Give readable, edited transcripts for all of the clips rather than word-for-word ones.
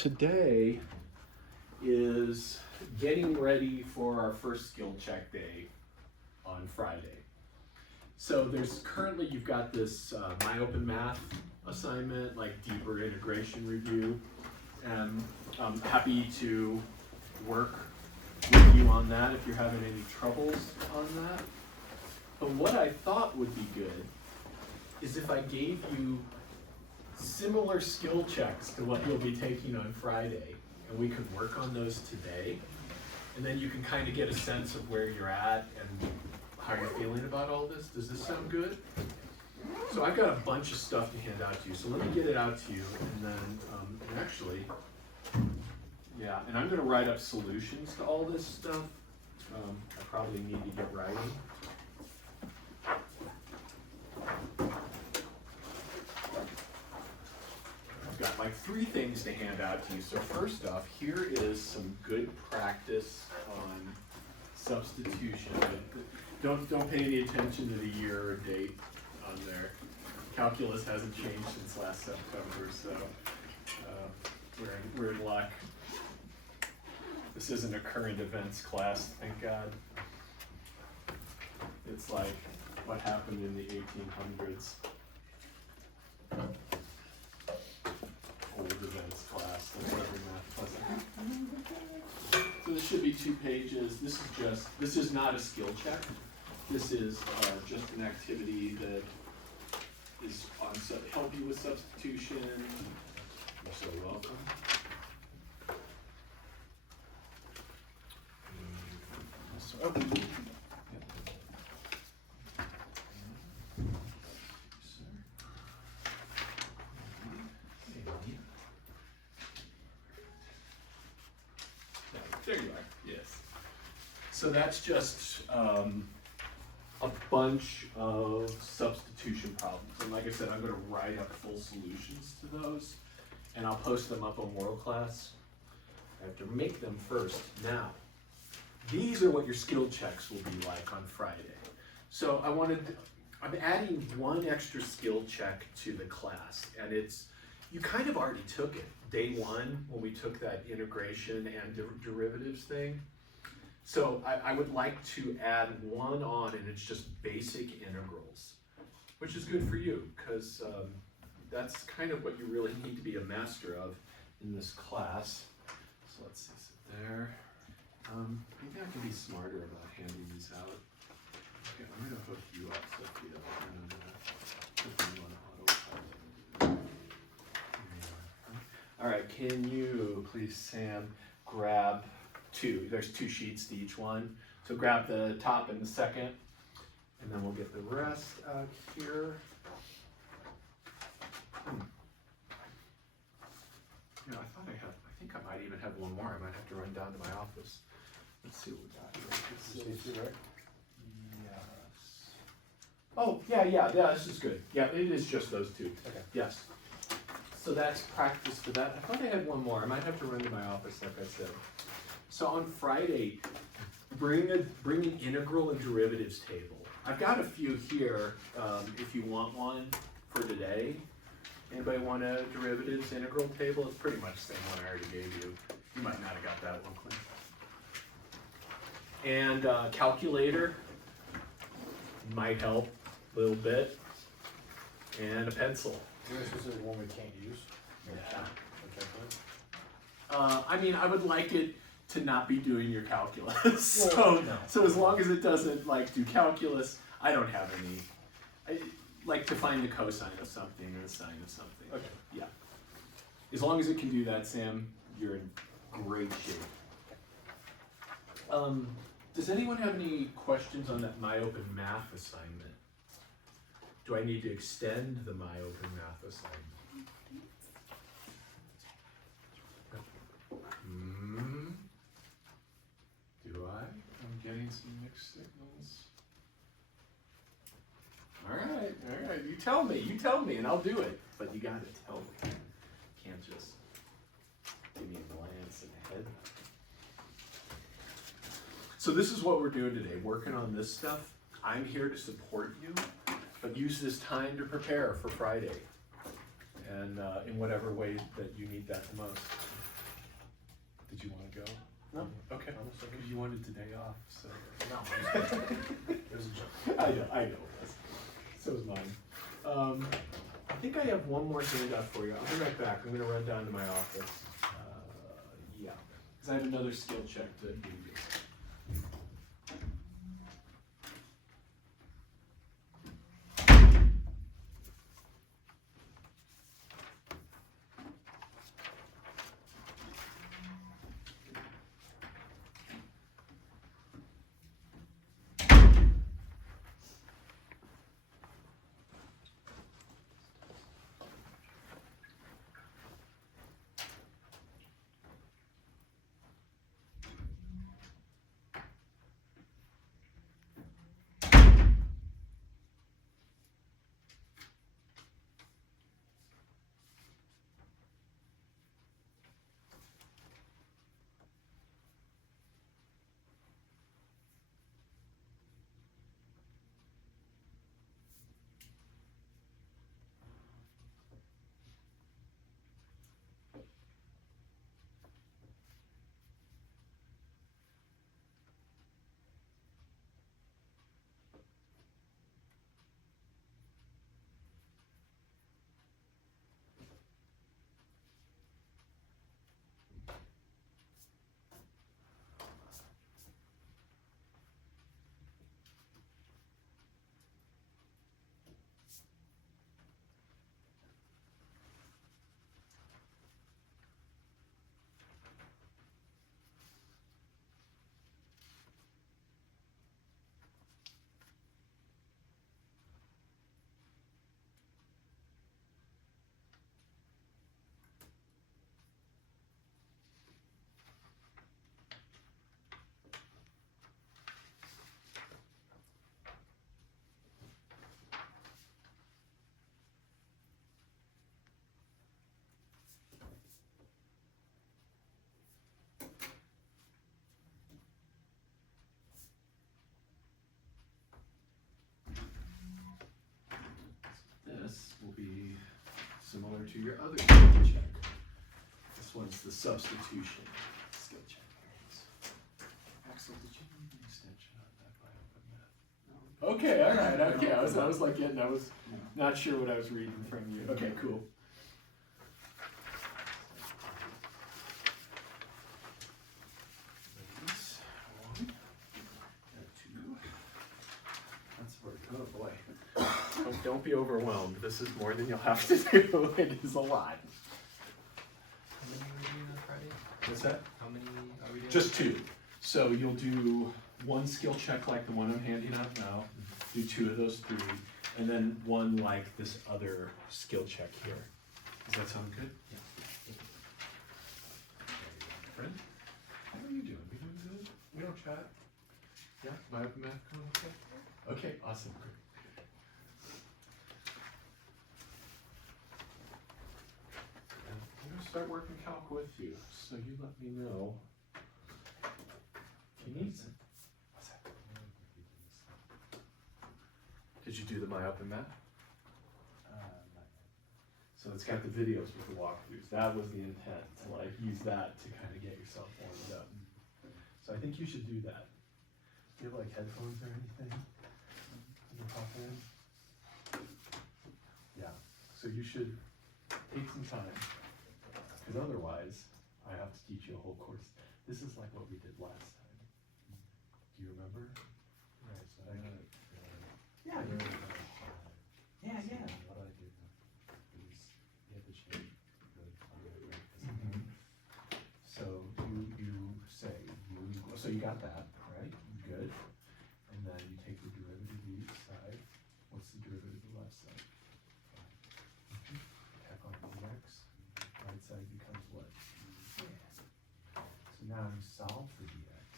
today is getting ready for our first skill check day on Friday. So there's currently, you've got this My Open Math assignment, like deeper integration review, and I'm happy to work with you on that if you're having any troubles on that. But what I thought would be good is if I gave you similar skill checks to what you'll be taking on Friday, and we could work on those today, and then you can kind of get a sense of where you're at and how you're feeling about all this. Does this sound good? So I've got a bunch of stuff to hand out to you, so let me get it out to you, and then and I'm going to write up solutions to all this stuff. I probably need to get writing. I've got like 3 things to hand out to you. So first off, here is some good practice on substitution. Don't pay any attention to the year or date on there. Calculus hasn't changed since last September, so we're in luck. This isn't a current events class, thank God. It's like what happened in the 1800s. Old events class, that's every math class. So this should be 2 pages. This is not a skill check. This is just an activity that is on help you with substitution. You're so welcome. There you are, yes. So that's just a bunch of substitution problems. And like I said, I'm going to write up full solutions to those, and I'll post them up on World Class. I have to make them first. Now, these are what your skill checks will be like on Friday. So I'm adding 1 extra skill check to the class, and you kind of already took it day 1 when we took that integration and derivatives thing. So I would like to add 1 on, and it's just basic integrals, which is good for you because that's kind of what you really need to be a master of in this class. So let's see, so there. Maybe I can be smarter about handing these out. Okay, I'm going to hook you up, Sophia, and put you on autopilot. All right, can you please, Sam, grab 2? There's 2 sheets to each one. So grab the top and the second, and then we'll get the rest out here. Yeah, I think I might even have 1 more. I might have to run down to my office. Let's see what we got here. Right? Yes. Oh, yeah, this is good. Yeah, it is just those 2. Okay. Yes. So that's practice for that. I thought I had 1 more. I might have to run to my office, like I said. So on Friday, bring an integral and derivatives table. I've got a few here if you want one for today. Anybody want a derivatives integral table? It's pretty much the same one I already gave you. You might not have got that one, Clint. And calculator might help a little bit. And a pencil. Is there a specific one we can't use? Yeah. I mean, I would like it to not be doing your calculus. So as long as it doesn't do calculus, I don't have any. I like to find the cosine of something or the sine of something. Okay. Yeah. As long as it can do that, Sam, you're in great shape. Does anyone have any questions on that My Open Math assignment? Do I need to extend the My Open Math assignment? Do I? I'm getting some mixed signals. All right, you tell me, and I'll do it. But you gotta tell me. You can't just give me a glance in the head. So this is what we're doing today, working on this stuff. I'm here to support you, but use this time to prepare for Friday, and in whatever way that you need that the most. wanted today off, so. No, it was a joke. I know it was. So was mine. I think I have one more handout for you. I'll be right back. I'm gonna run down to my office. Yeah, because I have another skill check to do. This will be similar to your other skill check. This one's the substitution skill check. Axel, did you need an extension on that by open math? Okay, alright, okay. I was like, I was not sure what I was reading from you. Okay, cool. There's one, two. That's work. Oh boy. Don't be overwhelmed. This is more than you'll have to do. It is a lot. How many are we doing on Friday? What's that? How many are we doing? Just two. So you'll do one skill check like the one I'm handing out now, do two of those three, and then one like this other skill check here. Does that sound good? Yeah. Friend? How are you doing? We doing good? We don't chat? Yeah? My open math going okay? Okay, awesome. Great. I'm gonna start working calc with you, so you let me know. If you need some. What's that? Did you do the My Up and Math? So it's got the videos with the walkthroughs. That was the intent, to like use that to kind of get yourself warmed up. So I think you should do that. Do you have like headphones or anything? Can you pop in? Yeah. So you should take some time, because otherwise I have to teach you a whole course. This is like what we did last time. Do you remember? Right, so Like, yeah, yeah. what I do is you have to change Mhm. So you say, so you got that, right? Good. And then you take the derivative of each side. What's the derivative of the left side? Tack on dx. Right side becomes what? So now you solve for dx.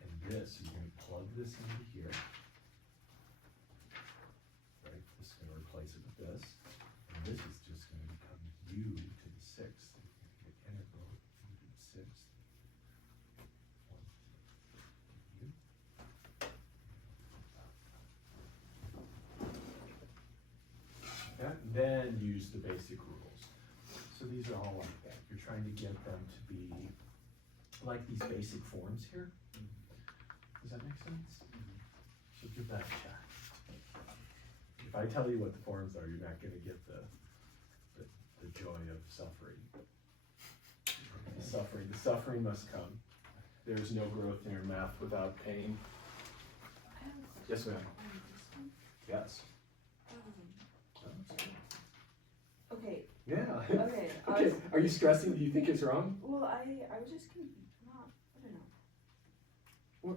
And this, you're going to plug this into here. Right? This is going to replace it with this. And this is just going to become u to the sixth. So you're going to get integral u to the sixth. U. Okay? Then use the basic rules. So these are all like that. You're trying to get them to be like these basic forms here. Does that make sense? So give that a check. If I tell you what the forms are, you're not gonna get the joy of suffering. The suffering must come. There's no growth in your math without pain. I have a question. Yes, ma'am. On this one. Yes. Okay, Yeah. okay, Okay, are you stressing? Do you think it's wrong? well, I was just not, I don't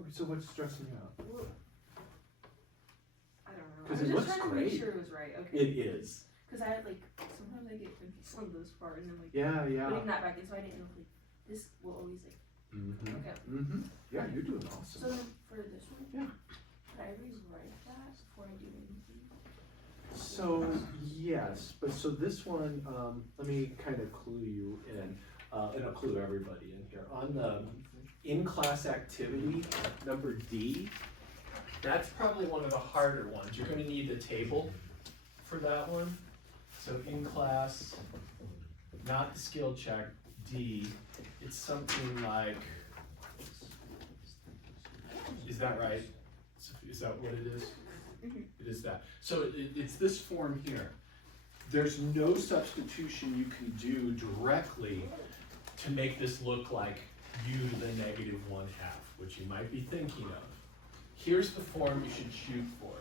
know. So what's stressing you out? Well, I don't know. 'Cause I was it just looks trying to great. make sure it was right, okay. It is. Cause I had like, sometimes I get confused on this part and then like, Yeah, yeah. putting that back in, so I didn't know if like, this will always like, Mm-hmm. okay. Mm-hmm. Yeah, you're doing So awesome. then for this one? Yeah. Could I rewrite that before I do anything? So, yes, but so this one, let me kind of clue you in, and I'll clue everybody in here. On the in-class activity, number D, that's probably one of the harder ones. You're gonna need the table for that one. So in-class, not the skill check, D, it's something like, is that right? Is that what it is? It is that. So it's this form here. There's no substitution you can do directly to make this look like u to the negative 1/2, which you might be thinking of. Here's the form you should shoot for.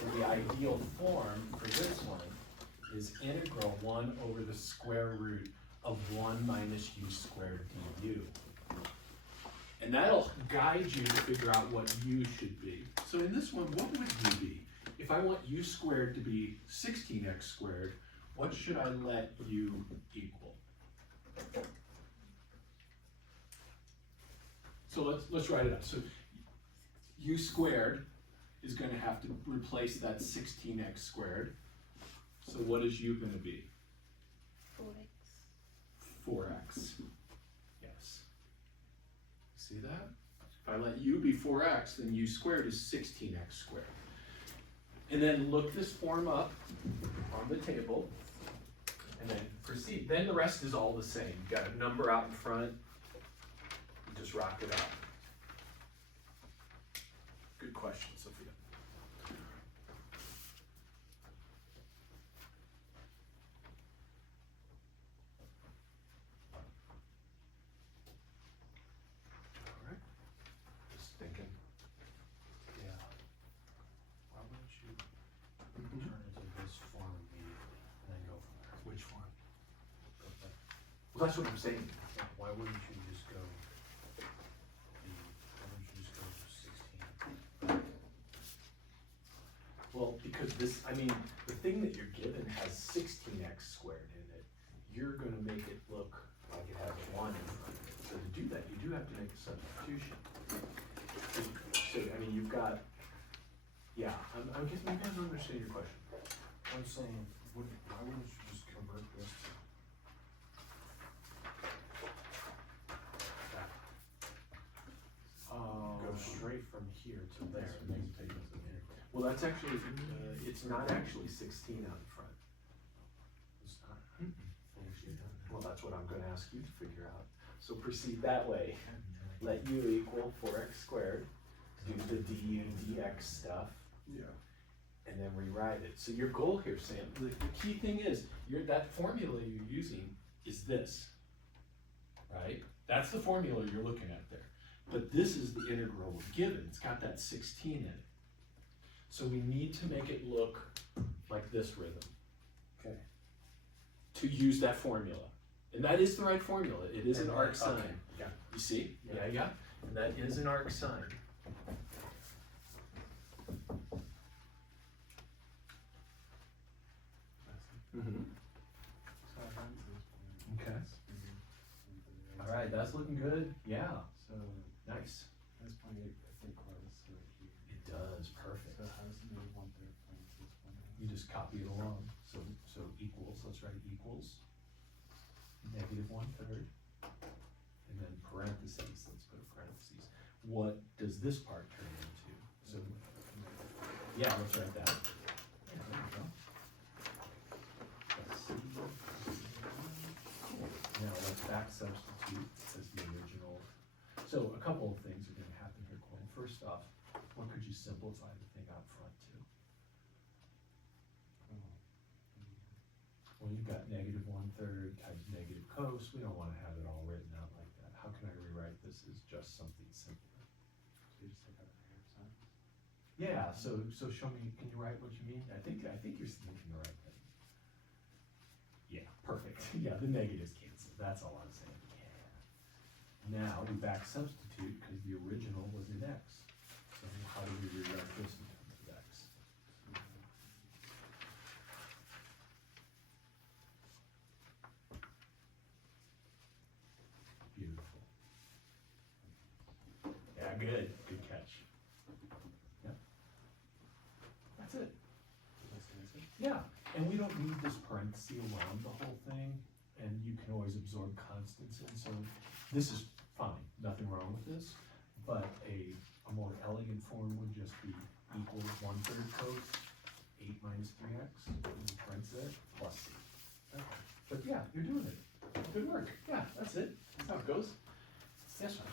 So the ideal form for this one is integral 1 over the square root of 1 minus u squared du. And that'll guide you to figure out what u should be. So in this one, what would u be? If I want u squared to be 16x squared, what should I let u equal? So let's write it up. So u squared is going to have to replace that 16x squared. So what is u going to be? 4x. 4x. Yes. See that? If I let u be 4x, then u squared is 16x squared. And then look this form up on the table, and then proceed. Then the rest is all the same. You got a number out in front, you just rock it out. Good question, Sophia. All right. Just thinking. Yeah. Why wouldn't you turn into this form immediately and then go from there? Which form? Go back. Well, that's what I'm saying. Why wouldn't you just go why wouldn't you just go to 16? Well, because this, I mean, the thing that you're given has 16x squared in it. You're gonna make it look like it has 1 in front of it. So to do that, you do have to make a substitution. So, I mean, you've got, yeah, I'm guessing maybe I don't understand your question. I'm saying, why wouldn't you just convert this to that? Go straight from here to there and then take it to there. Well, that's actually, it's not actually 16 out in front. It's not. Well, that's what I'm gonna ask you to figure out. So proceed that way. Let u equal 4x squared, do the du dx stuff, Yeah. and then rewrite it. So your goal here, Sam, the key thing is, that formula you're using is this, right? That's the formula you're looking at there. But this is the integral we're given. It's got that 16 in it. So we need to make it look like this rhythm. Okay. To use that formula. And that is the right formula. It is an And arc then- sign. okay, yeah. You see? Yeah. Yeah. And that is an arc sign. Mm-hmm. Okay. All right, that's looking good. Yeah. So Nice. this point, I think close right here. It does. Perfect. So how does it move 1/3 points this one? You just copy it along. So equals. Let's write equals. -1/3. And then parentheses. Let's put a parentheses. What does this part turn into? So yeah, let's write that. Yeah, there we go. Let's see. let's back substitute as the original. So a couple of things are gonna happen here, Quinn. First off, what could you simplify the thing out front to? Well, you've got -1/3 times negative cos, we don't wanna have it all written out like that. How can I rewrite this as just something simpler? So you just take out the hair sign? Yeah, so show me, can you write what you mean? I think you're thinking the right thing. Yeah, perfect. Yeah, the negatives cancel, that's all I'm saying. Yeah. Now we back substitute because the original was in x. So how do we rewrite this in terms of x? Beautiful. Yeah, good catch. Yeah. That's it. That's the answer? Yeah, and we don't need this parenthesis around the whole thing, and you can always absorb constants in, so this is fine, nothing wrong with this, but a more elegant form would just be equals 1/3 cos 8 minus 3x, and parenthesis plus c. Okay. But yeah, you're doing it. Good work. Yeah, that's it. That's how it goes. Yes, sir.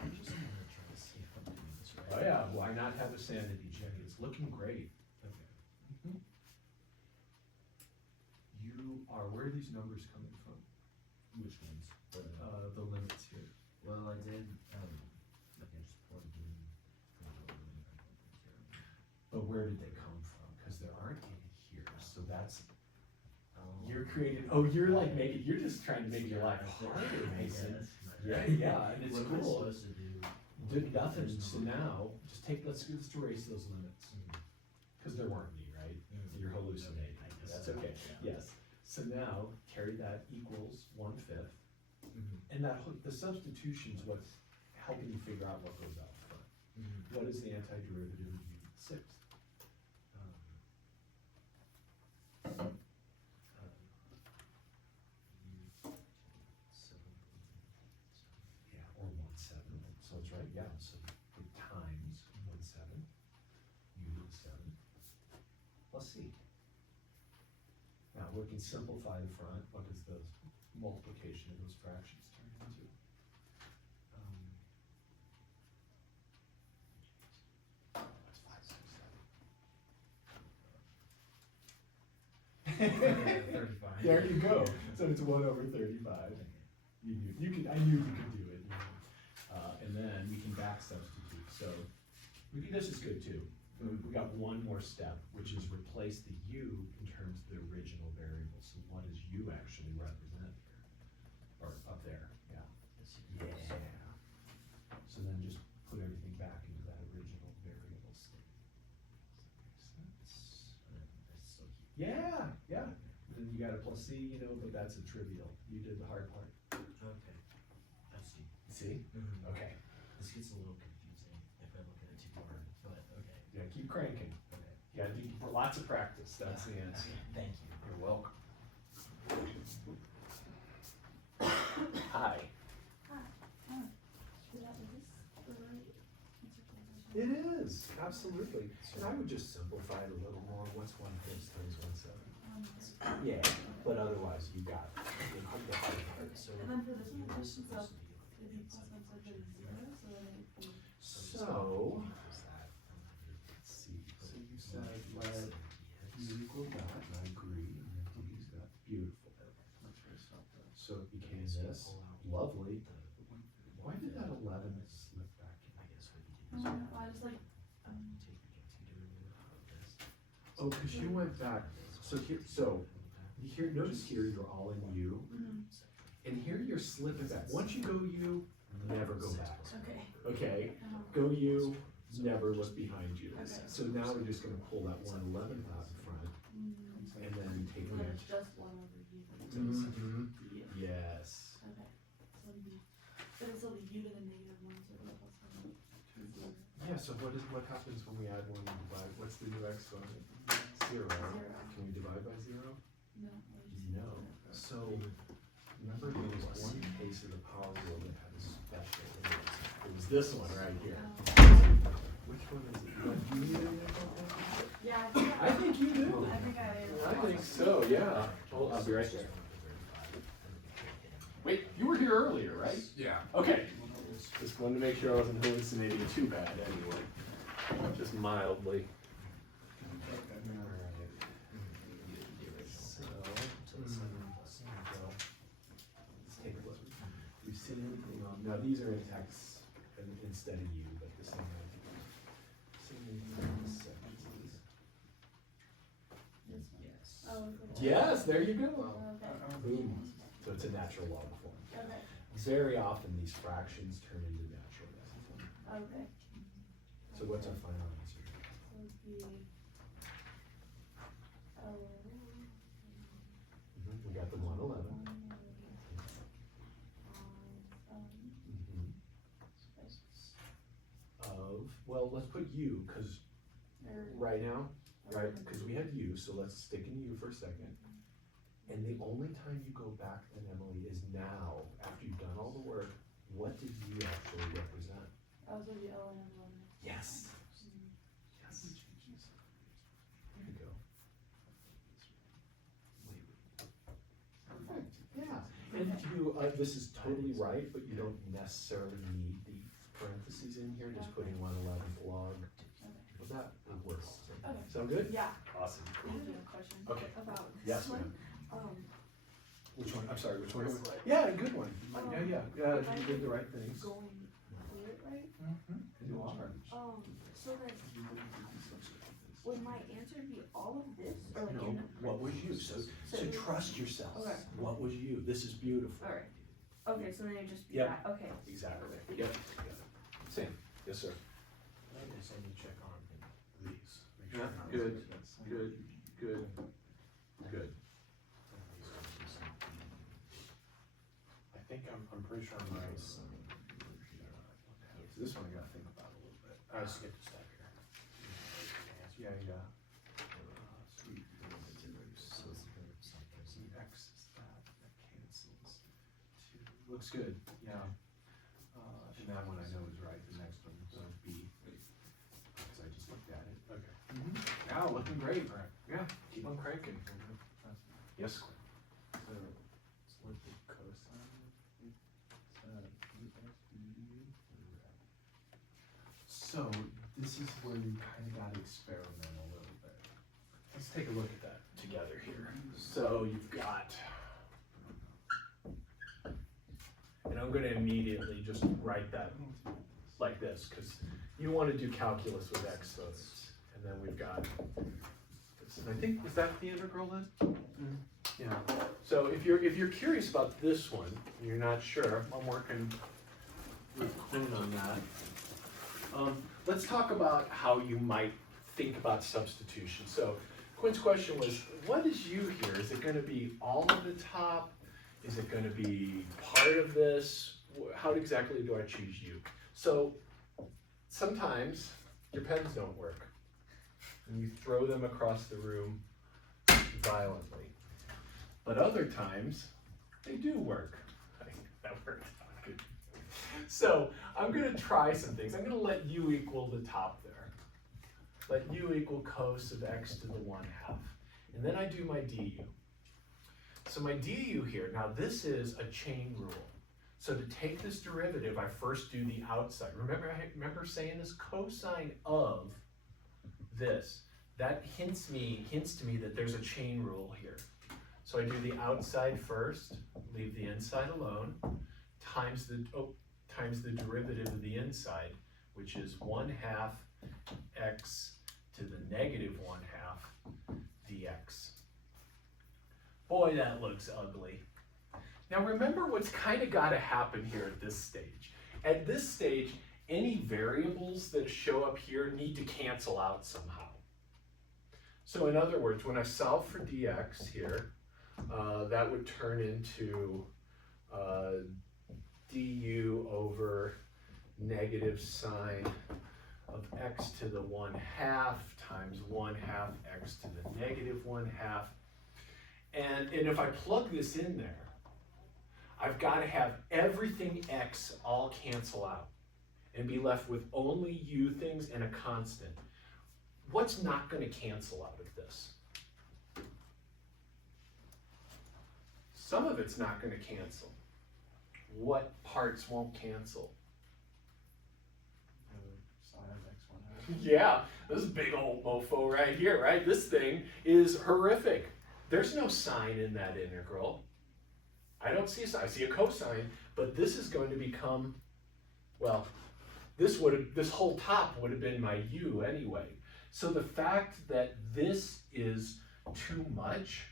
I'm just gonna try to see if I'm doing this right. Oh yeah, why not have a sanity check? It's looking great. Okay. Where are these numbers coming from? Which ones? The limits here. Well, I did, I just plugged in. But where did they come from? Because there aren't any here, so that's, Oh. you're creating, oh, you're like making, you're just trying to make your life harder, Mason. Yeah, yeah, and it's What am I cool. supposed to do? Did nothing, so now, just let's erase those limits. Because there weren't any, right? So you're hallucinating, I guess that's so, okay, yeah. yes. So now, carry that equals 1/5, and the substitution's what's helping you figure out what goes out front. What is the antiderivative of u6? Yeah, or 1/7, so it's right, yeah, so it times 1/7, u7, plus c. Now, we can simplify the front, what does the multiplication of those fractions turn into? That's 5, 6, 7. 35. There you go, so it's 1/35. I knew you could do it. And then we can back substitute, so this is good too. We got one more step, which is replace the u in terms of the original variable. So what does u actually represent here? Or up there, yeah. Yeah. So then just put everything back into that original variable state. Does that make sense? Yeah, yeah. And then you got a plus c, but that's a trivial. You did the hard part. Okay, I see. See? Okay. This gets a little confusing if I look at it too hard, but okay. Yeah, keep cranking. Okay. You gotta do lots of practice, that's the Yeah, answer. okay, thank you. You're welcome. Hi. Is this the right answer to the question? It is, absolutely. And I would just simplify it a little more. What's 1/5 times 1/7? Yeah, but otherwise you got it. You know, the hard part. So. And then for this one, u is so supposed to be it'd be plus 1/3 is 0, so then it'd be. So, Is that, let's see, so you said let u equal that, and I agree, and then d's that, beautiful. So it became this, lovely. Why did that 11 slip back in? I guess what you I do is. don't know, I just like, Take the antiderivative of this. Oh, cause you went back, here, notice here you're all in u, and here you're slipping back. Once you go u, never go back. okay. Okay, Uh-huh. go u, never look behind you. Okay. So now we're just gonna pull that 1/11 out in front, and then take But the it's just 1/u. Mhm. Yeah. Yes. Okay. So it'd be, but it's still the u to the -1, so it'll be plus 1. Yeah, so what happens when we add 1 and divide? What's the new exponent? 0. Can we divide by 0? No. No. So, remember there was one case of the power rule that had a special, it was this one right here. Which one is it? Do you need any of Yeah, I think you do. I think I. I think so, yeah. I'll be right there. Wait, you were here earlier, right? Yeah. Okay. Just wanted to make sure I wasn't hallucinating too bad anyway. Just mildly. So, let's take a look. We've seen anything on, now these are in text instead of you, but the same idea. Seen anything on this section, please? Yes. Oh, Yes, there you go. okay. Boom. So it's a natural log form. Okay. Very often these fractions turn into natural log form. Okay. So what's our final answer? Would be, We got the 111. Of, well, let's put u, cause right now, right, cause we had u, so let's stick in u for a second. And the only time you go back then, Emily, is now, after you've done all the work, what did u actually represent? also the O and M. Yes. Yes. There you go. Perfect, yeah. And you, this is totally right, but you don't necessarily need the parentheses in here, just putting 111th log. Well, that works. Okay. Sound good? Yeah. Awesome. I have a question. Okay. About Yes, this one. ma'am. Which one? I'm sorry, which one? This one. Yeah, good one. Yeah, If I you did the right things. Going through it right? You are. So then, would my answer be all of this, or like No, in the? what was you? So trust yourself. Okay. What was you? This is beautiful. Alright, okay, so then it'd just be Yep. that, okay. Exactly. Yep. Sam. Yes, sir. I guess I need to check on these. Make sure Yeah, I'm not- good, good, good, good. I think I'm pretty sure I'm right. So this one I gotta think about a little bit. I skipped a step here. Yeah. Sweet. X is that cancels. Looks good, yeah. And that one I know is right, the next one, so B, because I just looked at it. Okay. Now, looking great. Alright. Yeah, keep on cranking. Yes. So, this is where you kind of gotta experiment a little bit. Let's take a look at that together here. So you've got, and I'm gonna immediately just write that like this, because you wanna do calculus with exponents. And then we've got this, and I think, is that the integral then? Yeah. So if you're curious about this one, and you're not sure, I'm working with Quinn on that. Let's talk about how you might think about substitution. So Quinn's question was, what is u here? Is it going to be all of the top? Is it going to be part of this? How exactly do I choose u? So sometimes your pens don't work, and you throw them across the room violently. But other times, they do work. I think that worked out good. So I'm gonna try some things. I'm gonna let u equal the top there. Let u equal cos of x to the 1/2. And then I do my du. So my du here, now this is a chain rule. So to take this derivative, I first do the outside. Remember saying this cosine of this. That hints to me that there's a chain rule here. So I do the outside first, leave the inside alone, times the derivative of the inside, which is 1/2 x to the negative 1/2 dx. Boy, that looks ugly. Now remember what's kind of got to happen here at this stage. At this stage, any variables that show up here need to cancel out somehow. So in other words, when I solve for dx here, that would turn into du over negative sine of x to the 1/2 times 1/2 x to the negative 1/2. And if I plug this in there, I've got to have everything x all cancel out and be left with only u things and a constant. What's not going to cancel out of this? Some of it's not going to cancel. what parts won't cancel? Sine of x1 half. Yeah, this is a big old mofo right here, right? This thing is horrific. There's no sine in that integral. I don't see a sine, I see a cosine, but this is going to become, well, this whole top would have been my u anyway. So the fact that this is too much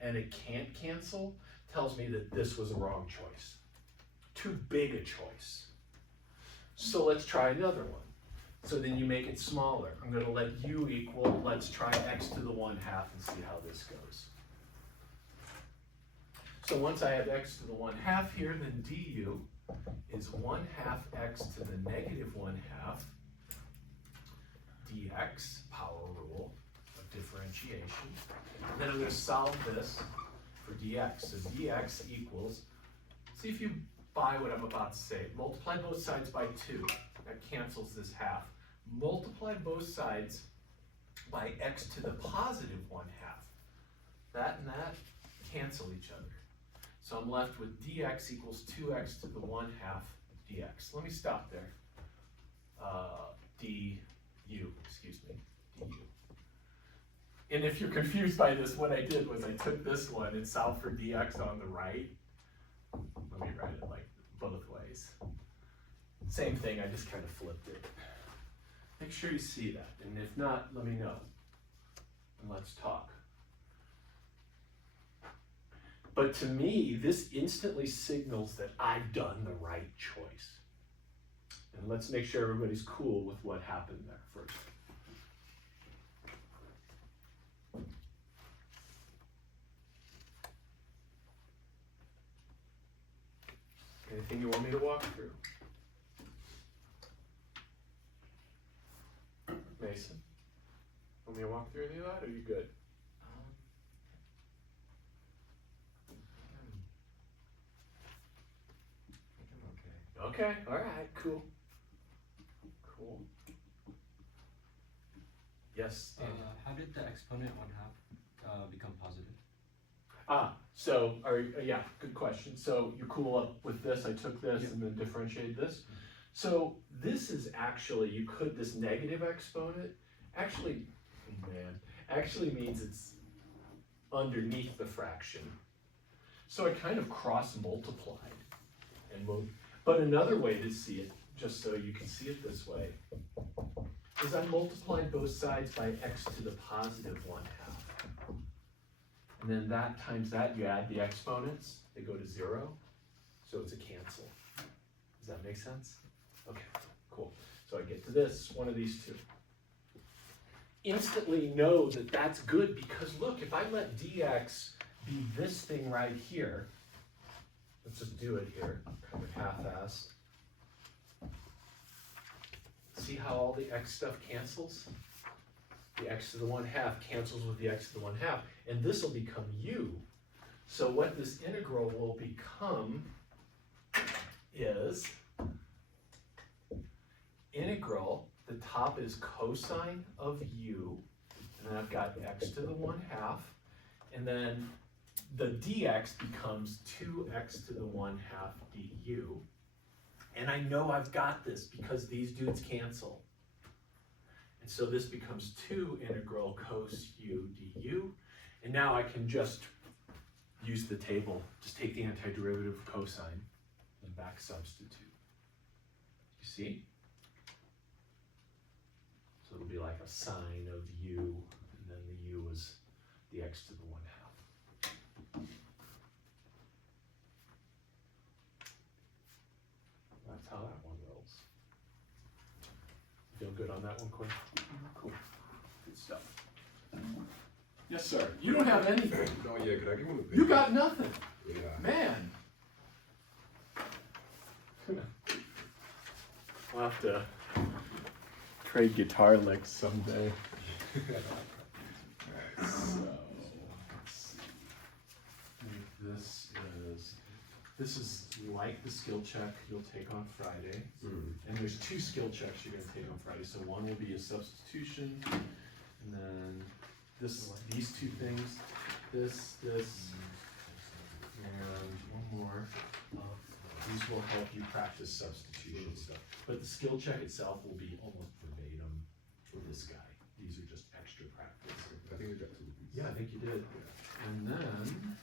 and it can't cancel tells me that this was a wrong choice. Too big a choice. So let's try another one. So then you make it smaller. I'm going to let u equal, let's try x to the 1/2 and see how this goes. So once I have x to the 1/2 here, then du is 1/2 x to the negative 1/2 dx, power rule of differentiation. And then I'm going to solve this for dx. So dx equals, see if you buy what I'm about to say. Multiply both sides by 2. That cancels this half. Multiply both sides by x to the positive 1/2. That and that cancel each other. So I'm left with dx equals 2x to the 1/2 dx. Let me stop there. Du, excuse me, du. And if you're confused by this, what I did was I took this one and solved for dx on the right. Let me write it like both ways. Same thing, I just kind of flipped it. Make sure you see that, and if not, let me know, and let's talk. But to me, this instantly signals that I've done the right choice. And let's make sure everybody's cool with what happened there first. Anything you want me to walk through? Mason, want me to walk through any of that, or are you good? I think I'm okay. Okay, all right, cool. Cool. Yes, Dan? How did the exponent 1/2 become positive? So, yeah, good question. So you're cool up with this, I took this and then differentiated this. So this is actually, this negative exponent, actually means it's underneath the fraction. So I kind of cross multiplied and moved. But another way to see it, just so you can see it this way, is I multiplied both sides by x to the positive 1/2. And then that times that, you add the exponents, they go to 0, so it's a cancel. Does that make sense? Okay, cool. So I get to this, one of these two. Instantly know that that's good because look, if I let dx be this thing right here, let's just do it here, kind of half-assed. See how all the x stuff cancels? The x to the 1/2 cancels with the x to the 1/2, and this will become u. So what this integral will become is integral, the top is cosine of u, and then I've got x to the 1/2, and then the dx becomes 2x to the 1/2 du. And I know I've got this because these dudes cancel. And so this becomes 2 integral cos u du. And now I can just use the table, just take the antiderivative of cosine and back substitute. You see? So it'll be like a sine of u, and then the u is the x to the 1/2. That's how that one rolls. Feel good on that one, Quinn? Cool. Good stuff. Yes, sir. You don't have anything. No, yeah, could I give him a You got nothing. Yeah. Man. We'll have to trade guitar licks someday. So, let's see. This is like the skill check you'll take on Friday. And there's 2 skill checks you're gonna take on Friday. So one will be a substitution, and then these 2 things, this, and one more. will help you practice substitution stuff. But the skill check itself will be almost verbatim for this guy. These are just extra practice. I think we got two. Yeah, I think you did. And then,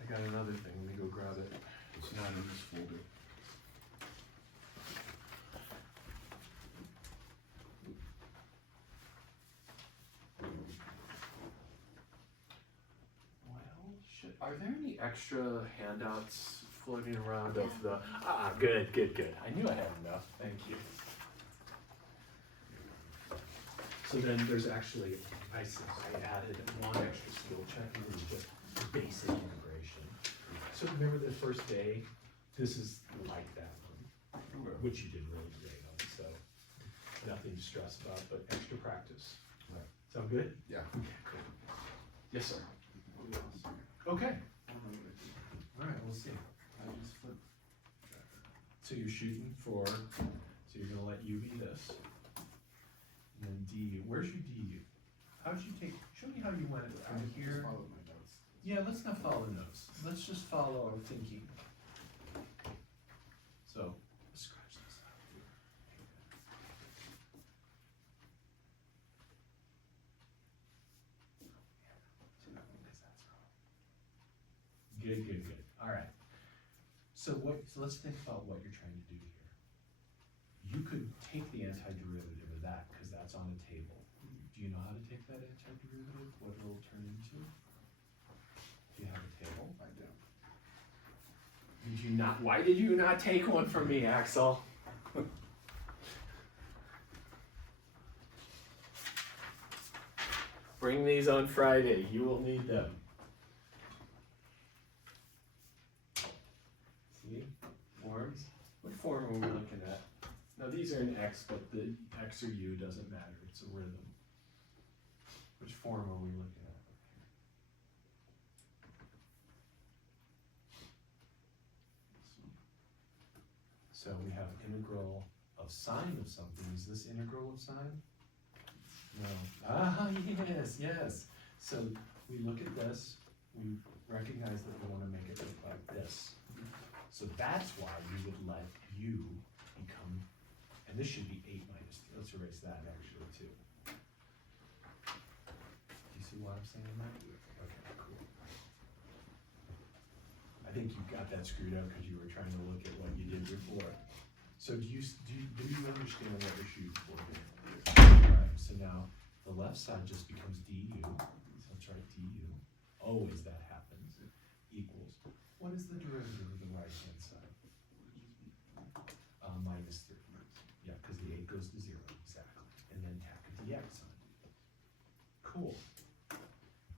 I got another thing, let me go grab it. It's not in this folder. Well, shit, are there any extra handouts floating around of the, good. I knew I had enough, thank you. So then there's actually, I added one extra skill check, and it was just basic integration. So remember the first day, this is like that one, which you did really great on, so nothing to stress about, but extra practice. Right. Sound good? Yeah. Okay, cool. Yes, sir. Okay, alright, we'll see. So you're shooting for, so you're gonna let U be this. And then DU, where's your DU? How'd you take, show me how you went from here. Follow my notes. Yeah, let's not follow notes, let's just follow our thinking. So, let's scratch this out. Good, alright. So let's think about what you're trying to do here. You could take the antiderivative of that, cause that's on a table. Do you know how to take that antiderivative, what it'll turn into? Do you have a table? I don't. Did you not, why did you not take one from me, Axel? Bring these on Friday, you will need them. See, forms, what form are we looking at? Now these are in X, but the X or U doesn't matter, it's a rhythm. Which form are we looking at? So we have integral of sine of something. Is this integral of sine? No. Ah, yes. So we look at this, we recognize that we want to make it look like this. So that's why we would let U become, and this should be 8 minus 3. Let's erase that actually too. Do you see what I'm saying there? Okay, cool. I think you got that screwed up because you were trying to look at what you did before. So do you understand what we're shooting for here? Alright, so now the left side just becomes du. So let's write du. Always that happens. Equals. What is the derivative of the right hand side? Minus 3. Yeah, because the 8 goes to 0, exactly. And then tack a dx on. Cool.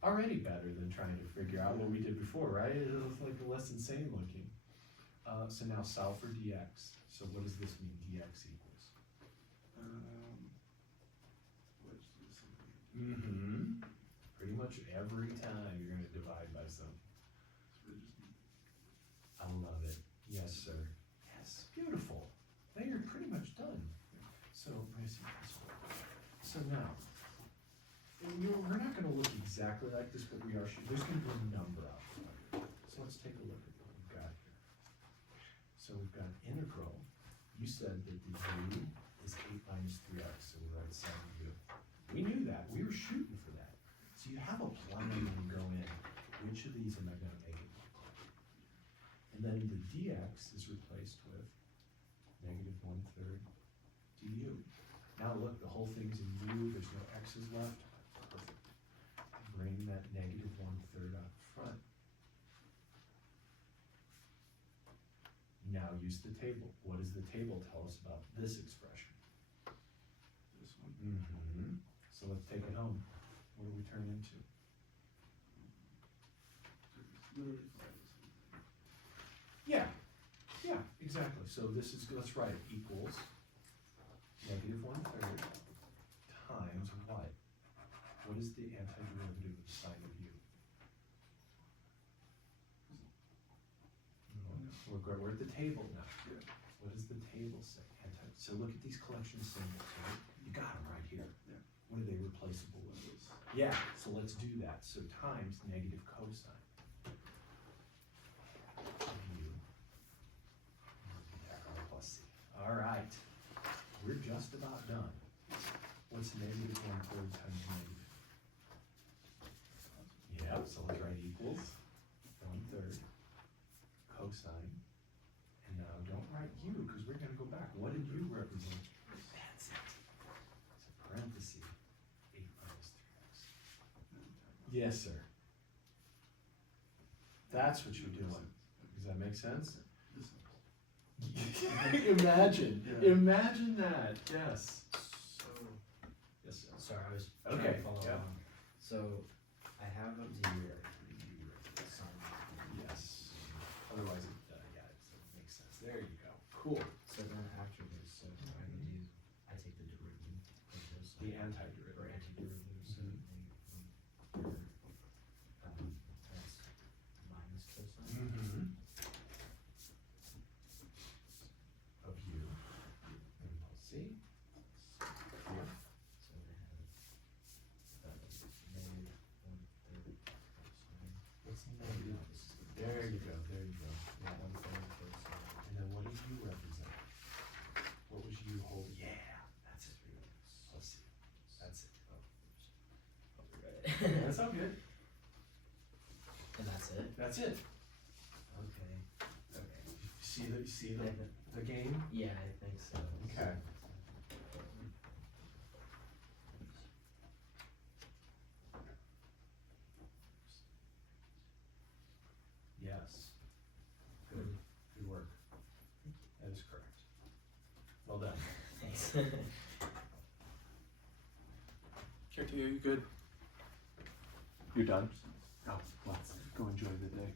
Already better than trying to figure out what we did before, right? It was like less insane looking. So now solve for dx. So what does this mean, dx equals? Pretty much every time you're gonna divide by something. I love it. Yes, sir. Yes, beautiful. Now you're pretty much done. So, let me see this one. So now, we're not gonna look exactly like this, but we are, there's gonna be a number out there. So let's take a look at what we've got here. So we've got integral. You said that the u is 8 minus 3x, so we write 7u. We knew that, we were shooting for that. So you have a plan when you go in, which of these am I gonna make it look like? And then the dx is replaced with negative 1/3 du. Now look, the whole thing's in u, there's no x's left. Perfect. Bring that negative 1/3 up front. Now use the table. What does the table tell us about this expression? This one. So let's take it home. What do we turn into? Yeah, exactly. So this is, let's write it, equals negative 1/3 times what? What is the antiderivative of the sine of u? We're at the table now. Yeah. What does the table say? So look at these collection symbols, right? You got them right here. Yeah. What are they replaceable with? Yeah, so let's do that. So times negative cosine of u just about done. What's negative 1/3 times negative? Yep, so let's write equals 1/3 cosine. And now don't write u, because we're gonna go back. What did u represent? That's it. So parenthesis, 8 minus 3x. Yes, sir. That's what you're doing. Does that make sense? Imagine, Yeah. imagine that, yes. So, Yes, sir. sorry, I was Okay, trying to follow yeah. along. So, I have up to here, sun, Yes. Otherwise, yeah, it makes sense. There you go. Cool. so then after this, so I take the derivative of this. The or antiderivative. antiderivative, so that's minus cosine. Mm-hmm. Of u. And we'll see. Here. So I have negative 1/3 cosine. What's the negative? There you go, there you go. Yeah, 1/3 cosine. And then what did u represent? What was u holding? Yeah, that's it. Let's see. That's it. Oh, that's all good. And that's it? That's it. Okay. Okay. See the game? Yeah, I think so. Okay. Yes. Good. Good work. That is correct. Well done. Thanks. Kirti, are you good? You're done? Oh, let's go enjoy the day.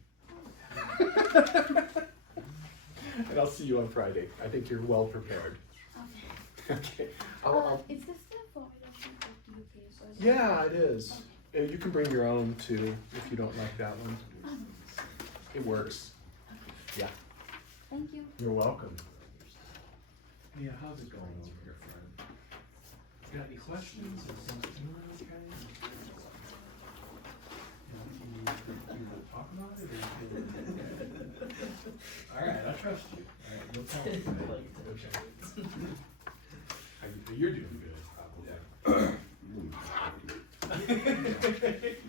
And I'll see you on Friday. I think you're well prepared. Okay. Okay. I'll, Is this the formula sheet that you use? Or is it- yeah, it is. You can bring your own too, if you don't like that one. It works. Yeah. Thank you. You're welcome. Yeah, how's it going over here, friend? Got any questions or things doing okay? You want to talk about it or? All right, I trust you. All right, you'll tell me. Okay. You're doing good, probably.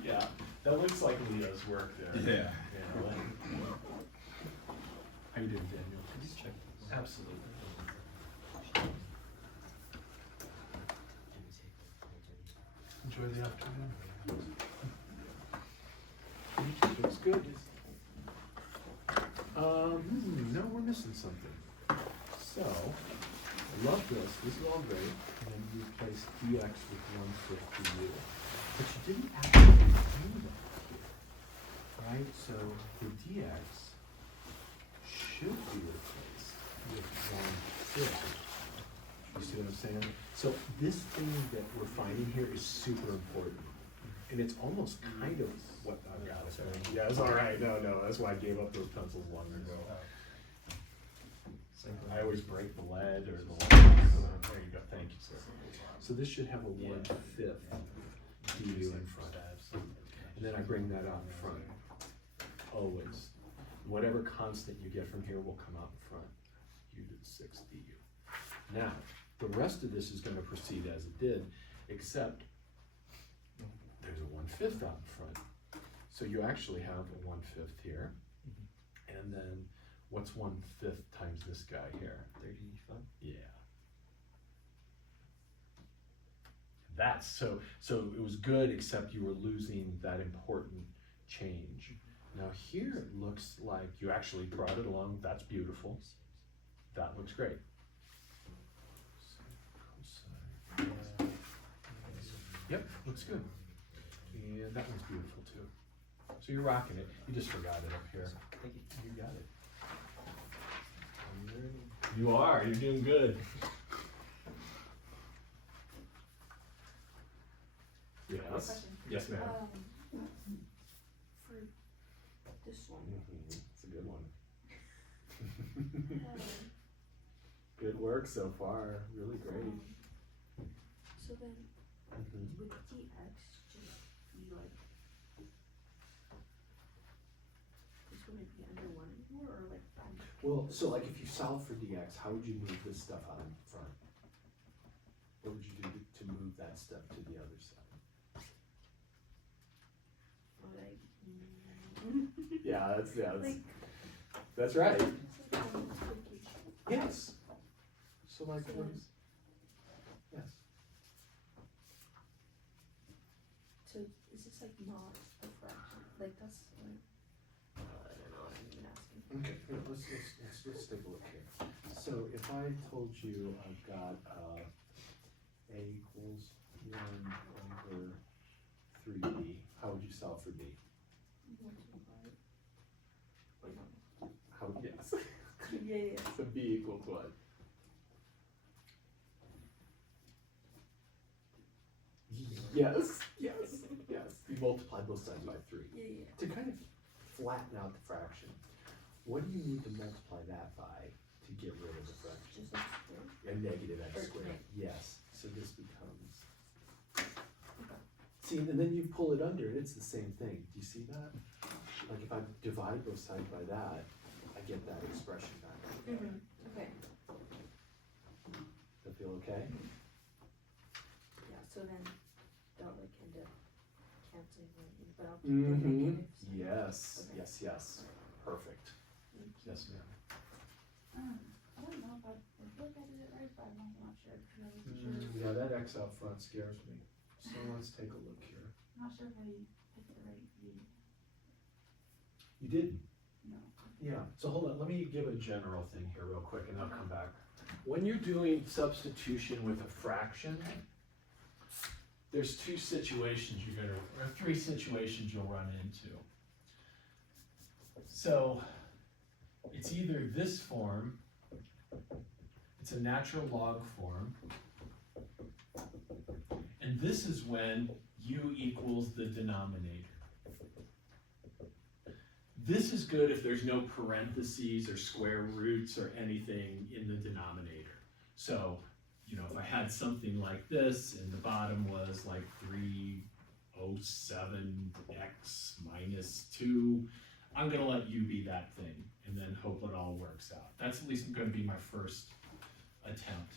Yeah, that looks like Leo's work there. Yeah. How you doing, Daniel? Please check. Absolutely. Enjoy the afternoon. Looks good. No, we're missing something. So, I love this. This is all great. And then you replace dx with 1/5 du. But you didn't actually do that here. Right? So the dx should be replaced with 1/5. You see what I'm saying? So this thing that we're finding here is super important. And it's almost kind of what I've got it. Yeah, it's all right. No, that's why I gave up those pencils long ago. I always break the lead or the lead. There you go. Thank you, sir. So this should have a 1/5 du in front. And then I bring that out in front. Always. Whatever constant you get from here will come out in front. U to the 6 du. Now, the rest of this is going to proceed as it did, except there's a 1/5 out in front. So you actually have a 1/5 here. And then what's 1/5 times this guy here? 35? Yeah. That's so it was good, except you were losing that important change. Now here it looks like you actually brought it along. That's beautiful. That looks great. Yep, looks good. And that one's beautiful too. So you're rocking it. You just forgot it up here. Thank you. You got it. I'm learning. You are. You're doing good. Yes. Question. Yes, ma'am. For this one, It's a good one. um, Good work so far. Really great. so then Mhm. would dx just be like, it's gonna be under 1 anymore, or like, Well, so like if you solve for dx, how would you move this stuff out in front? what would you do to move that stuff to the other side? Or like, Yeah, like, that's right. it's like a multiplication. Yes. So like, So what then- is, yes. So is this like not a fraction? Like that's like, I don't know what I'm even asking. Okay, here, let's take a look here. So if I told you I've got, A equals 1/3b, how would you solve for b? Multiply. Or no. How, yes. Yeah. So b equals what? Yes, yes, yes. You multiply both sides by 3. Yeah. To kind of flatten out the fraction, what do you need to multiply that by to get rid of the fraction? Just like square. A negative x Or squared, neg- yes, so this becomes. See, and then you pull it under, and it's the same thing, do you see that? Like if I divide both sides by that, I get that expression back. Mm-hmm. Okay. That feel okay? Yeah. So then they'll like end up canceling, but I'll keep the Mm-hmm, negatives. yes, Okay. yes, perfect, Thank you. yes ma'am. I don't know if I feel like I did it right, but I'm not sure. I wasn't sure. Yeah, that X out front scares me, so let's take a look here. I'm not sure if I picked the right V. You didn't? No. Yeah, so hold on, let me give a general thing here real quick and I'll come back. When you're doing substitution with a fraction, there's two situations or three situations you'll run into. So, it's either this form, it's a natural log form, and this is when u equals the denominator. This is good if there's no parentheses or square roots or anything in the denominator. So, you know, if I had something like this and the bottom was like 307x minus 2, I'm gonna let u be that thing and then hope it all works out. That's at least gonna be my first attempt.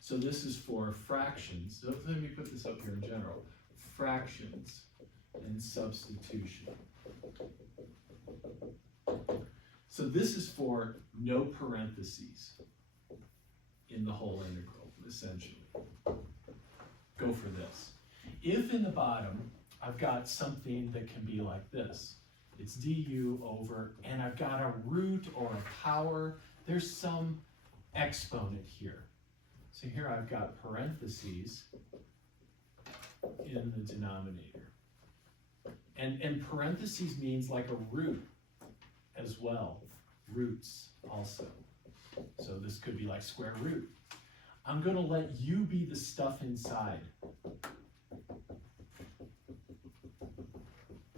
So this is for fractions. So let me put this up here in general. Fractions and substitution. So this is for no parentheses in the whole integral, essentially. Go for this. If in the bottom, I've got something that can be like this. It's du over, and I've got a root or a power. There's some exponent here. So here I've got parentheses in the denominator. And parentheses means like a root as well, roots also. So this could be like square root. I'm gonna let u be the stuff inside.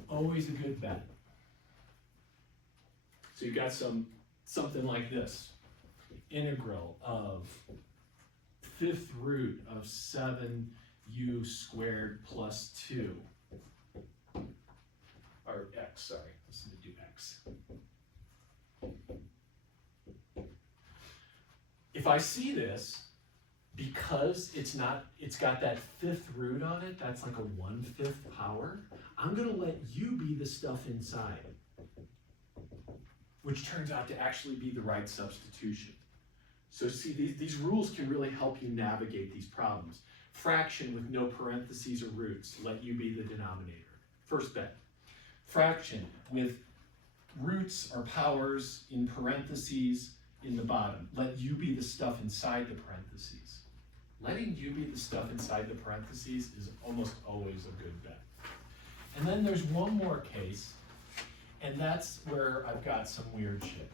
Always a good bet. So you got something like this. Integral of 5th root of 7u squared plus 2. Or x, sorry, let's do x. If I see this, because it's got that 5th root on it, that's like a 1/5 power, I'm gonna let u be the stuff inside, which turns out to actually be the right substitution. So see, these rules can really help you navigate these problems. Fraction with no parentheses or roots, let u be the denominator. First bet. Fraction with roots or powers in parentheses in the bottom, let u be the stuff inside the parentheses. Letting u be the stuff inside the parentheses is almost always a good bet. And then there's one more case, and that's where I've got some weird shit.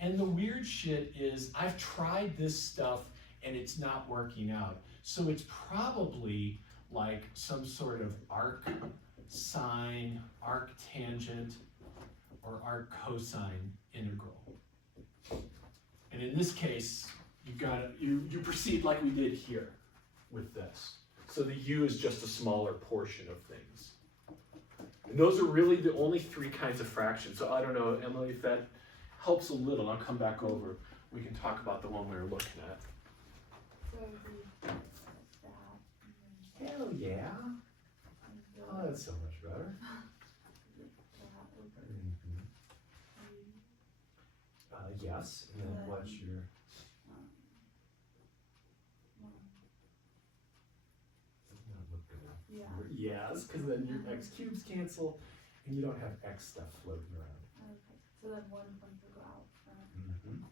And the weird shit is I've tried this stuff and it's not working out. So it's probably like some sort of arc sine, arc tangent, or arc cosine integral. And in this case, you proceed like we did here with this. So the u is just a smaller portion of things. And those are really the only three kinds of fractions. So I don't know, Emily, if that helps a little, I'll come back over. We can talk about the one we were looking at. So it would be that, and Hell yeah. then Oh, that's so much better. that would be, Mhm. Yes, and then what's your, um, one, doesn't that look good? yeah, Yes, cause then your x cubes cancel and you don't have x stuff floating around. okay, so then one point will go out front. Mm-hmm. and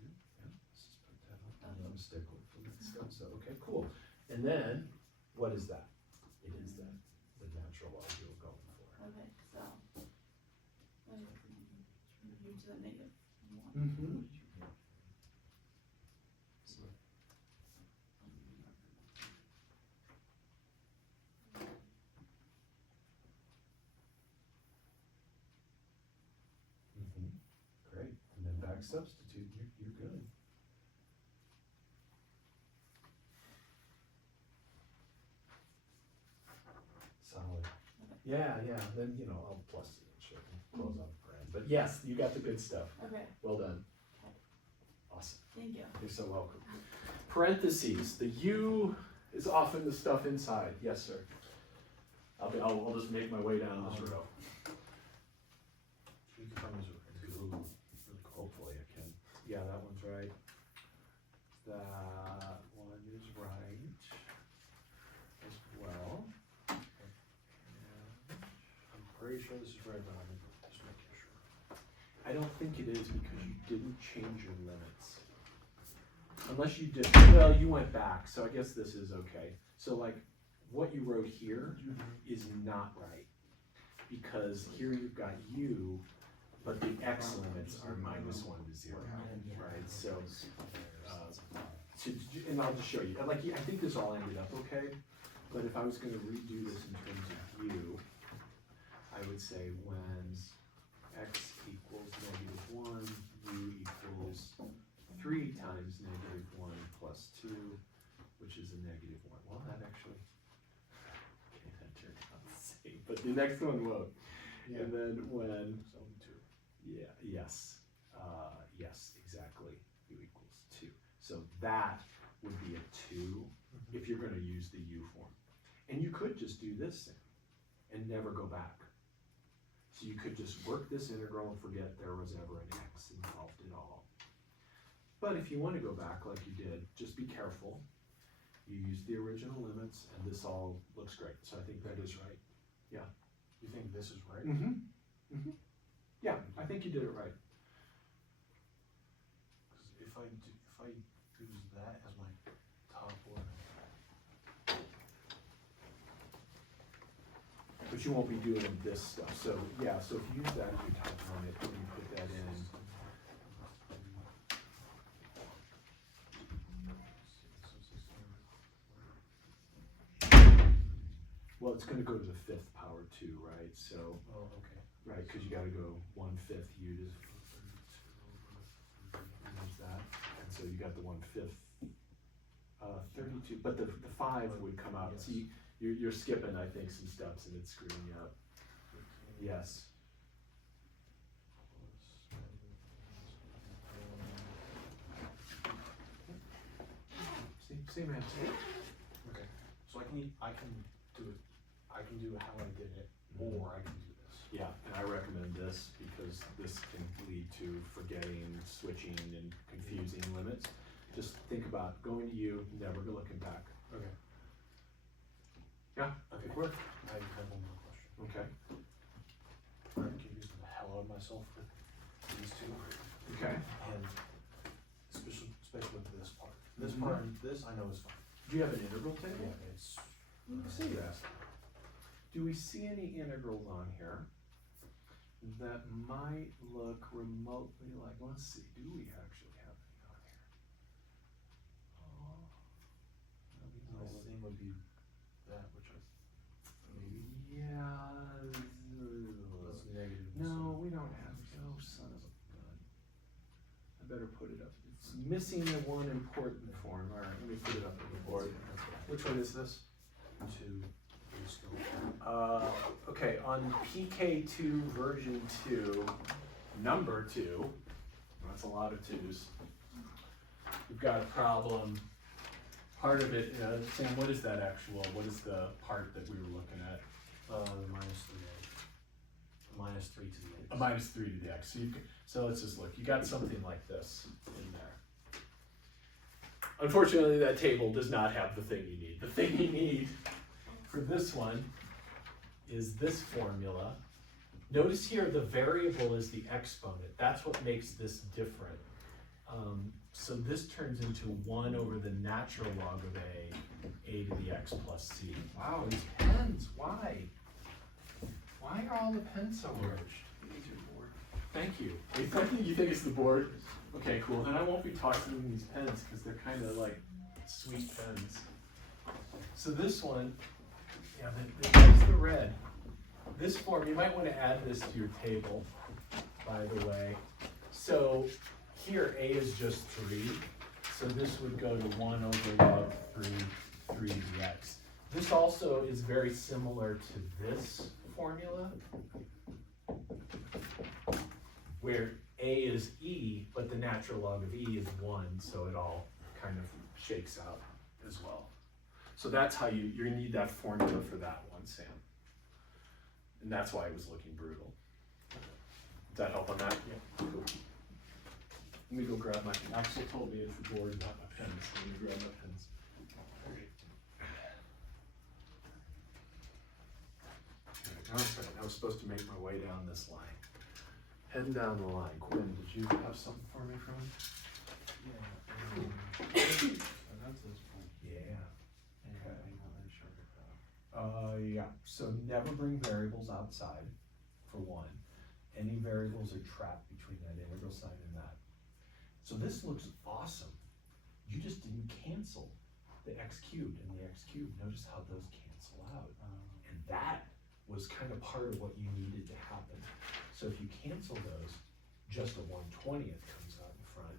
Yeah, let's just put that up and let 'em stick with the stuff, so, okay, cool. And then, what is that? It is that, the natural log you were going for. Okay, so, u to the negative one. Mm-hmm. Mm-hmm, great, and then back substitute, you're good. Solid. Yeah, then, I'll plus it and shit and close out the brand, but yes, you got the good stuff, Okay, well done. Okay. Awesome, thank you. you're so welcome. Parentheses, the U is often the stuff inside, yes, sir. I'll just make my way down this row. You can find this really cool. Hopefully I can. Yeah, that one's right. That one is right as well. I'm pretty sure this is right, but I'm just making sure. I don't think it is because you didn't change your limits. Unless you did, well, you went back, so I guess this is okay. So like, what you wrote here is not right. Because here you've got U, but the X limits are -1 to 0, right? So, and I'll just show you, like, I think this all ended up okay, but if I was gonna redo this in terms of U, I would say when X equals -1, U equals 3 times -1 plus 2, which is a -1. Well, that actually, okay, that turned out the same, but the next one won't. Yeah. And then when, So 2. yeah, yes, exactly, U equals 2. So that would be a 2 if you're gonna use the U form. And you could just do this thing and never go back. So you could just work this integral and forget there was ever an X involved at all. But if you want to go back like you did, just be careful. You use the original limits and this all looks great. So I think that is right. You think this is right? Mm-hmm. Yeah, I think you did it right. Because if I use that as my top one, But you won't be doing this stuff. So yeah, so if you use that as your top limit and you put that in, well, it's gonna go to the 5th power too, right? So, oh, okay. right, because you gotta go 1/5 U to there's that. And so you got the 1/5, 32, but the 5 would come out. Yes. See, you're skipping, I think, some steps and it's screwing you up. Yes. Same answer. Okay, so I can do it how I did it, or I can do this. Yeah, and I recommend this because this can lead to forgetting, switching, and confusing limits. Just think about going to U, never go looking back. Okay. Yeah, Okay. good work. I have one more question. Okay. I'm confusing the hell out of myself with these two, Okay. and especially with this part. This part, this I know is fine. Do you have an integral table? Yeah, it's. Let me see that. Do we see any integrals on here that might look remotely like, let's see, do we actually have any on here? Oh, no, these My all look- thing would be that, which I maybe. Yeah. That's negative. No, we don't have, oh, son of a gun. I better put it up. It's missing the one important form. All right, let me put it up on the board. Which one is this? To Okay, on PK2 version 2, number 2, not That's a lot of twos. We've got a problem. Part of it, Sam, what is that actual, what is the part that we were looking at? Minus 3x. Minus 3 to the x. A minus 3 to the x. So let's just look. You got something like this in there. Unfortunately, that table does not have the thing you need. The thing you need for this one is this formula. Notice here the variable is the exponent. That's what makes this different. So this turns into 1 over the natural log of a to the x plus c. Wow, these pens, why? Why are all the pens so merged? Thank you. You think it's the board? Okay, cool. Then I won't be tossing in these pens because they're kind of like sweet pens. So this one, yeah, that's the red. This form, you might want to add this to your table, by the way. So here, a is just 3. So this would go to 1 over log 3 to the x. This also is very similar to this formula, where a is e, but the natural log of e is 1, so it all kind of shakes out as well. So that's how you're gonna need that formula for that one, Sam. And that's why it was looking brutal. Does that help on that? Yeah. Cool. Let me go grab my, Axel told me it's the board, not my pens. Let me grab my pens. Now I was supposed to make my way down this line. Heading down the line. Quinn, did you have something for me from? Yeah. Yeah. So never bring variables outside, for one. Any variables are trapped between that integral sign and that. So this looks awesome. You just didn't cancel the x cubed and the x cubed. Notice how those cancel out. And that was kind of part of what you needed to happen. So if you cancel those, just a 1/20th comes out in front,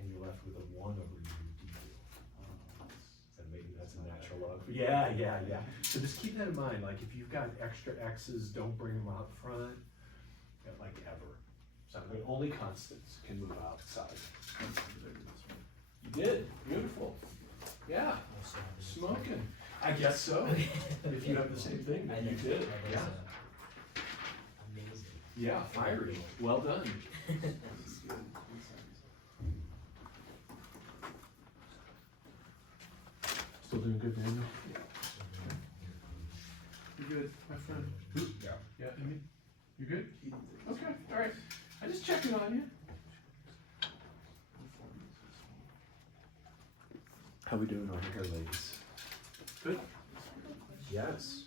and you're left with a 1 over u du. And maybe that's a natural log. Yeah. So just keep that in mind. Like if you've got extra x's, don't bring them out front, like ever. So only constants can move outside. You did. Beautiful. Yeah. Also have this Smoking. I guess so. If you have the same thing, then you did. Yeah. Amazing. Yeah, fiery. Well done. Still doing good, Daniel? You good, my friend? Yeah. Yeah, Amy? You good? Okay, all right. I just checking on you. How we doing over here, ladies? Good? Yes.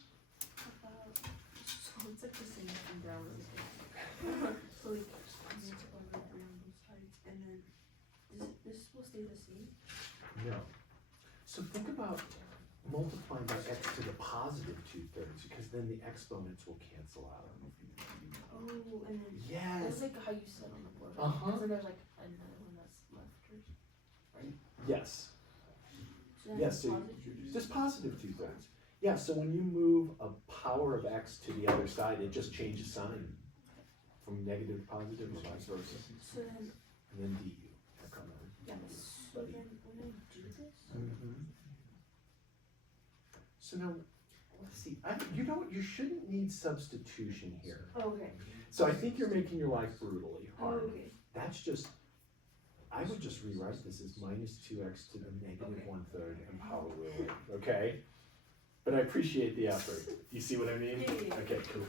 So it's like the same thing down as this. So like, you need to over 3 on both sides, and then this will stay the same? No. So think about multiplying by x to the positive 2/3, because then the exponents will cancel out. Oh, and then Yes. that's like how you said on the board. Uh-huh. So there's like another one that's left, right? Yes. So then Yes, so positive. just positive 2/3. Yeah, so when you move a power of x to the other side, it just changes sign from negative to positive or vice versa. So then, And then du. yeah, so then when I do this, So now, let's see, you shouldn't need substitution here. okay. So I think you're making your life brutally hard. Okay. That's just, I would just rewrite this as minus 2x to the negative Okay. 1/3 and power rule it, okay? But I appreciate the effort. You see what I mean? Yeah. Okay, cool.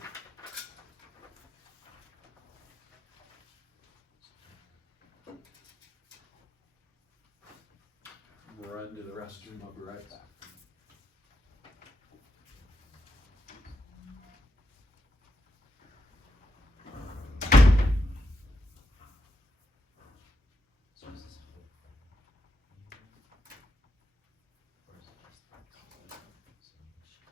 Run to the restroom, I'll be right back. So is this whole thing? Or is it just that color? So you should-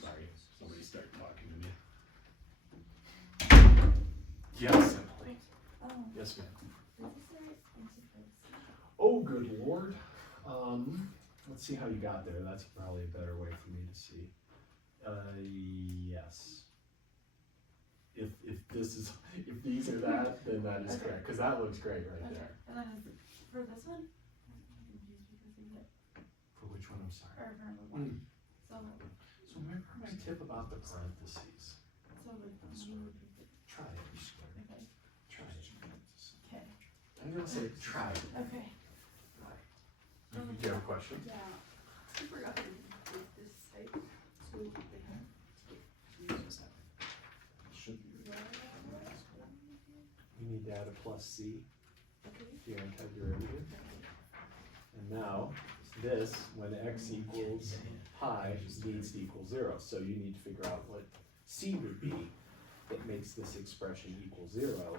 Sorry, somebody started talking to me. Yes, Emily. Oh, Yes, ma'am. is this the right interface? Oh, good lord. Let's see how you got there. That's probably a better way for me to see. Yes. If this is, if these are that, then that is Okay. correct, because that looks great right Okay, there. and then for this one, I'm confused because we hit, For which one, I'm sorry? or for number one. So, So remember my tip about the parentheses. so with the number, Try it. okay, Try it. okay, I'm gonna say try it. okay. Right. Do you have a question? Yeah, I forgot to do this site, so they have to use that. Should be. You need to add a plus C Okay. to your antiderivative. And now, this, when x equals pi, needs to equal 0. So you need to figure out what C would be that makes this expression equal 0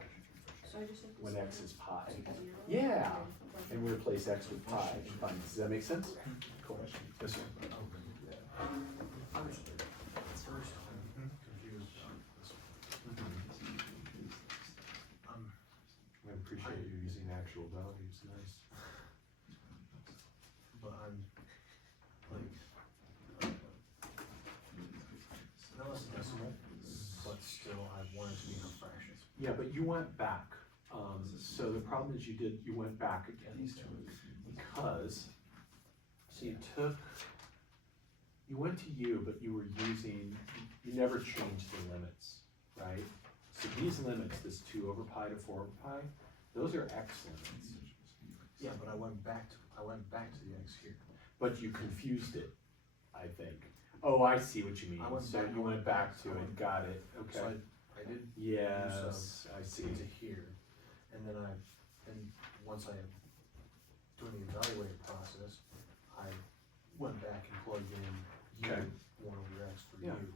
So I just have to. when say x is pi. 0, Yeah. and And we replace x with pi and find, does that make sense? Cool. Yes, sir. First, I'm confused on this one. I appreciate you using actual values, nice. But I'm like, no, it's decimal, but still I want it to be in a fraction. Yeah, but you went back. So the problem is you went back again. Because, so you went to u, but you were using, you never changed the limits, right? So these limits, this 2 over pi to 4 over pi, those are x limits. Yeah, but I went back to the x here. But you confused it, I think. Oh, I see what you mean. I went So back- you went back to it, got it, So okay. I did Yes, I see. to here, and then once I doing the evaluating process, I went back and plugged in Okay. u 1 over x for Yeah. u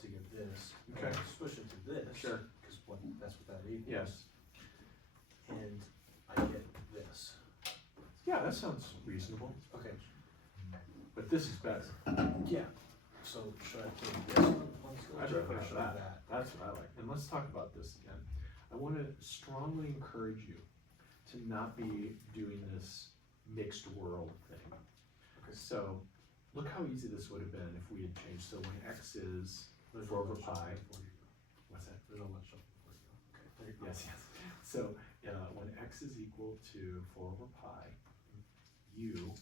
to get this. And Okay. I switched it to this. Sure. Cause that's what that equals. Yes. And I get this. Yeah, that sounds reasonable, Okay, but this is better. yeah, so should I put this on still, I'd or rather have should I that. That's what I like. And let's talk about this again. I want to strongly encourage you to not be doing this mixed world thing. Okay. So look how easy this would have been if we had changed. So when x is There's 4 no over left pi. shuffle before you go. What's that? There's no left shuffle before you go. Okay, there you go. Yes, yes. So when x is equal to 4 over pi, u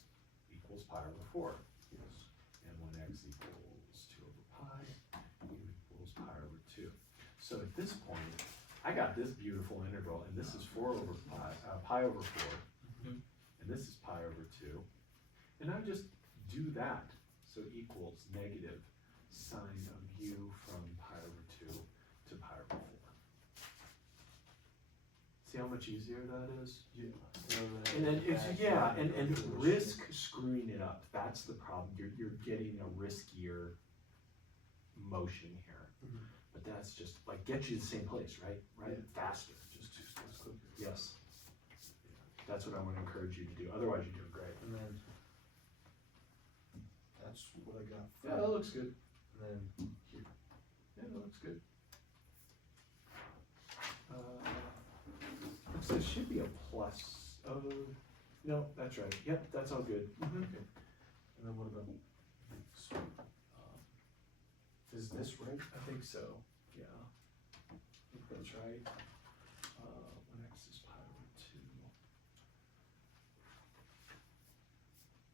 equals pi over 4. Yes. And when x equals 2 over pi equals pi over two. So at this point, I got this beautiful integral, and this is pi over four, and this is pi over two, and I just do that. So equals negative sine of u from pi over two to pi over four. See how much easier that is? Yeah. And then it's, yeah, and risk screwing it up, that's the problem, you're getting a riskier motion here. Mhm. But that's just, like, get you to the same place, right? Faster, Just 2 steps quicker. yes. That's what I wanna encourage you to do, otherwise you're doing great. And then, that's what I got. Yeah, that looks good, And then here. yeah, that looks good. Looks like it should be a plus, no, that's right, yep, that's all good. Okay. And then what about this one? Is this right? I think so, yeah. I think that's right. When x is pi over two.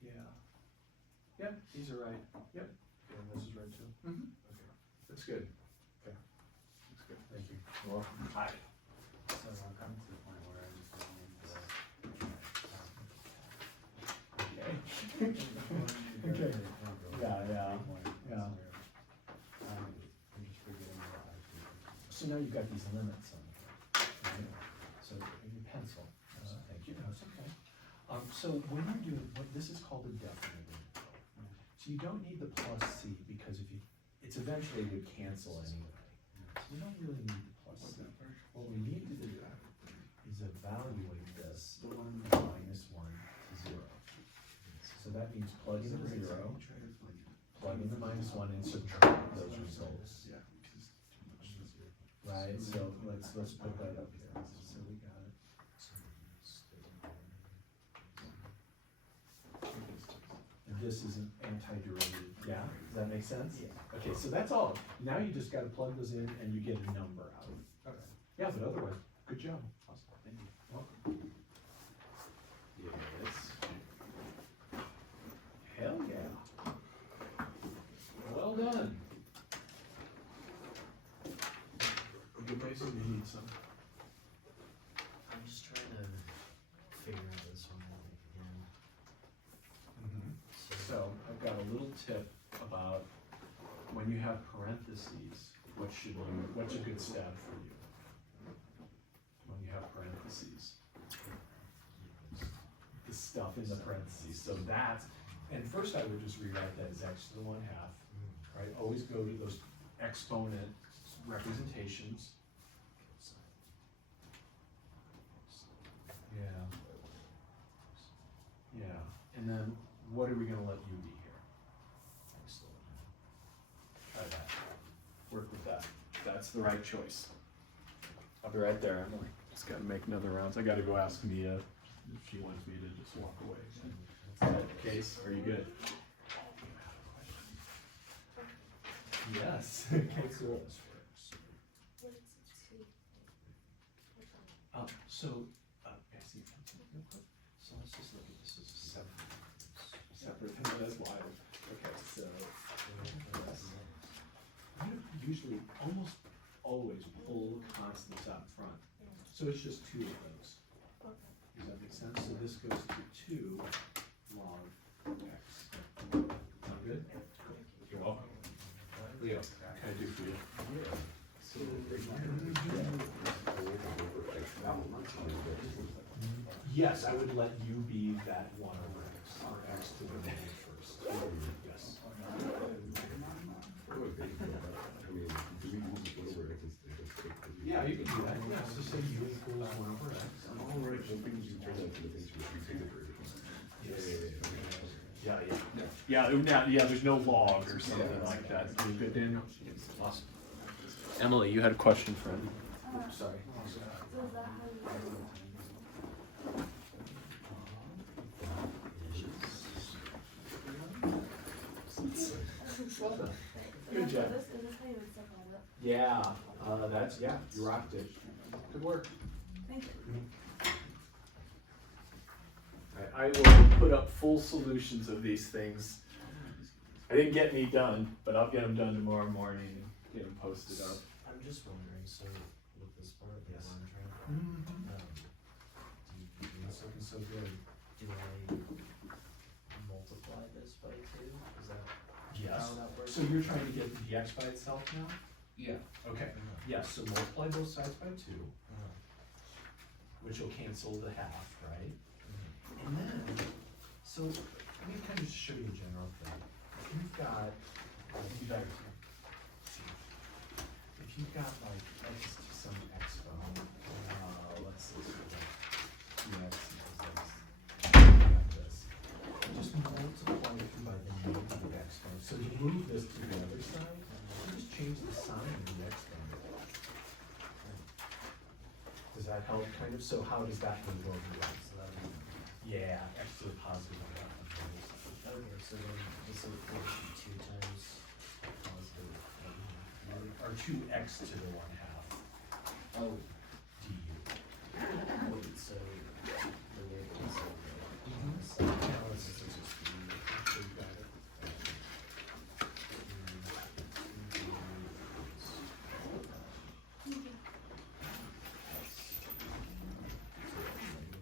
Yeah. Yep, these are right, yep. And this is right too? Mm-hmm. Okay, That's good. Okay. That's good. thank you. You're welcome. Hi. So I'll come to the point where I just go into Okay. Yeah, yeah, yeah. I'm just forgetting what I do. So now you've got these limits on the right? So your pencil, thank you, no, it's okay. So when you're doing, this is called a definite integral. So you don't need the plus c, because if you, it's eventually would cancel anyway. So you don't really need the plus c. What we need to do is evaluate this minus 1 to 0. So that means plug in the 0, plug in the minus 1, and subtract those results. Right, so let's put that up here. So we got it. And this is an antiderivative, yeah? Does that make sense? Yeah. Okay, so that's all. Now you just gotta plug those in and you get a number out. Okay. Yeah, but otherwise, good job. Awesome, thank you. Welcome. Yes. Hell yeah. Well done. Good places, you need some. I'm just trying to figure out this one again. So I've got a little tip about when you have parentheses, what's a good stab for you? When you have parentheses. The stuff in the parentheses, so that's, and first I would just rewrite that as x to the 1/2, right? Always go to those exponent representations. Yeah. Yeah, and then what are we gonna let u be here? Try that, work with that, that's the right choice. I'll be right there, Emily. Just gotta make another rounds, I gotta go ask Mia if she wants me to just walk away. Is that the case, are you good? Yes, okay, cool. So, Bessie, real quick. So let's just look at this as separate, that's wild. Okay, so, this. You usually, almost always pull constants out front. So it's just 2 of those. Does that make sense? So this goes to 2 log x. Sound good? You're welcome. Leo, what can I do for you? Yes, I would let u be that 1 over x, or x to the negative first. Yes. Yeah, you can do that. Yeah, so say u equals 1 over x. Yeah, there's no log or something like that. You good, Daniel? Awesome. Emily, you had a question, friend. Sorry. So is that how you? Well done. Good job. Is this how you would set that up? Yeah, you rocked it. Good work. Thank you. I will put up full solutions of these things I didn't get any done, but I'll get them done tomorrow morning and get them posted up. I'm just wondering, so with this part, the Yes. alarm track, Mm-hmm. It's looking so good. do I multiply this by 2? Is that Yes. how that works? So you're trying to get the dx by itself now? Yeah. Okay, yes, so multiply both sides by 2, Uh-huh. which will cancel the half, right? Mhm. And then, so let me kind of just show you a general thing. If you've got, if you've got like, let's do some exponent, let's see, dx equals this. Just multiply it through by the negative exponent. So you move this to the other side, you just change the sign of the exponent. Does that help kind of? So how does that move over there? So that would Yeah, x to the positive on that one. okay, so then this would be 2 times positive 1/2. Or 2x to the 1/2 Oh, du. wait, so the way it is, So now let's just do, so you got it.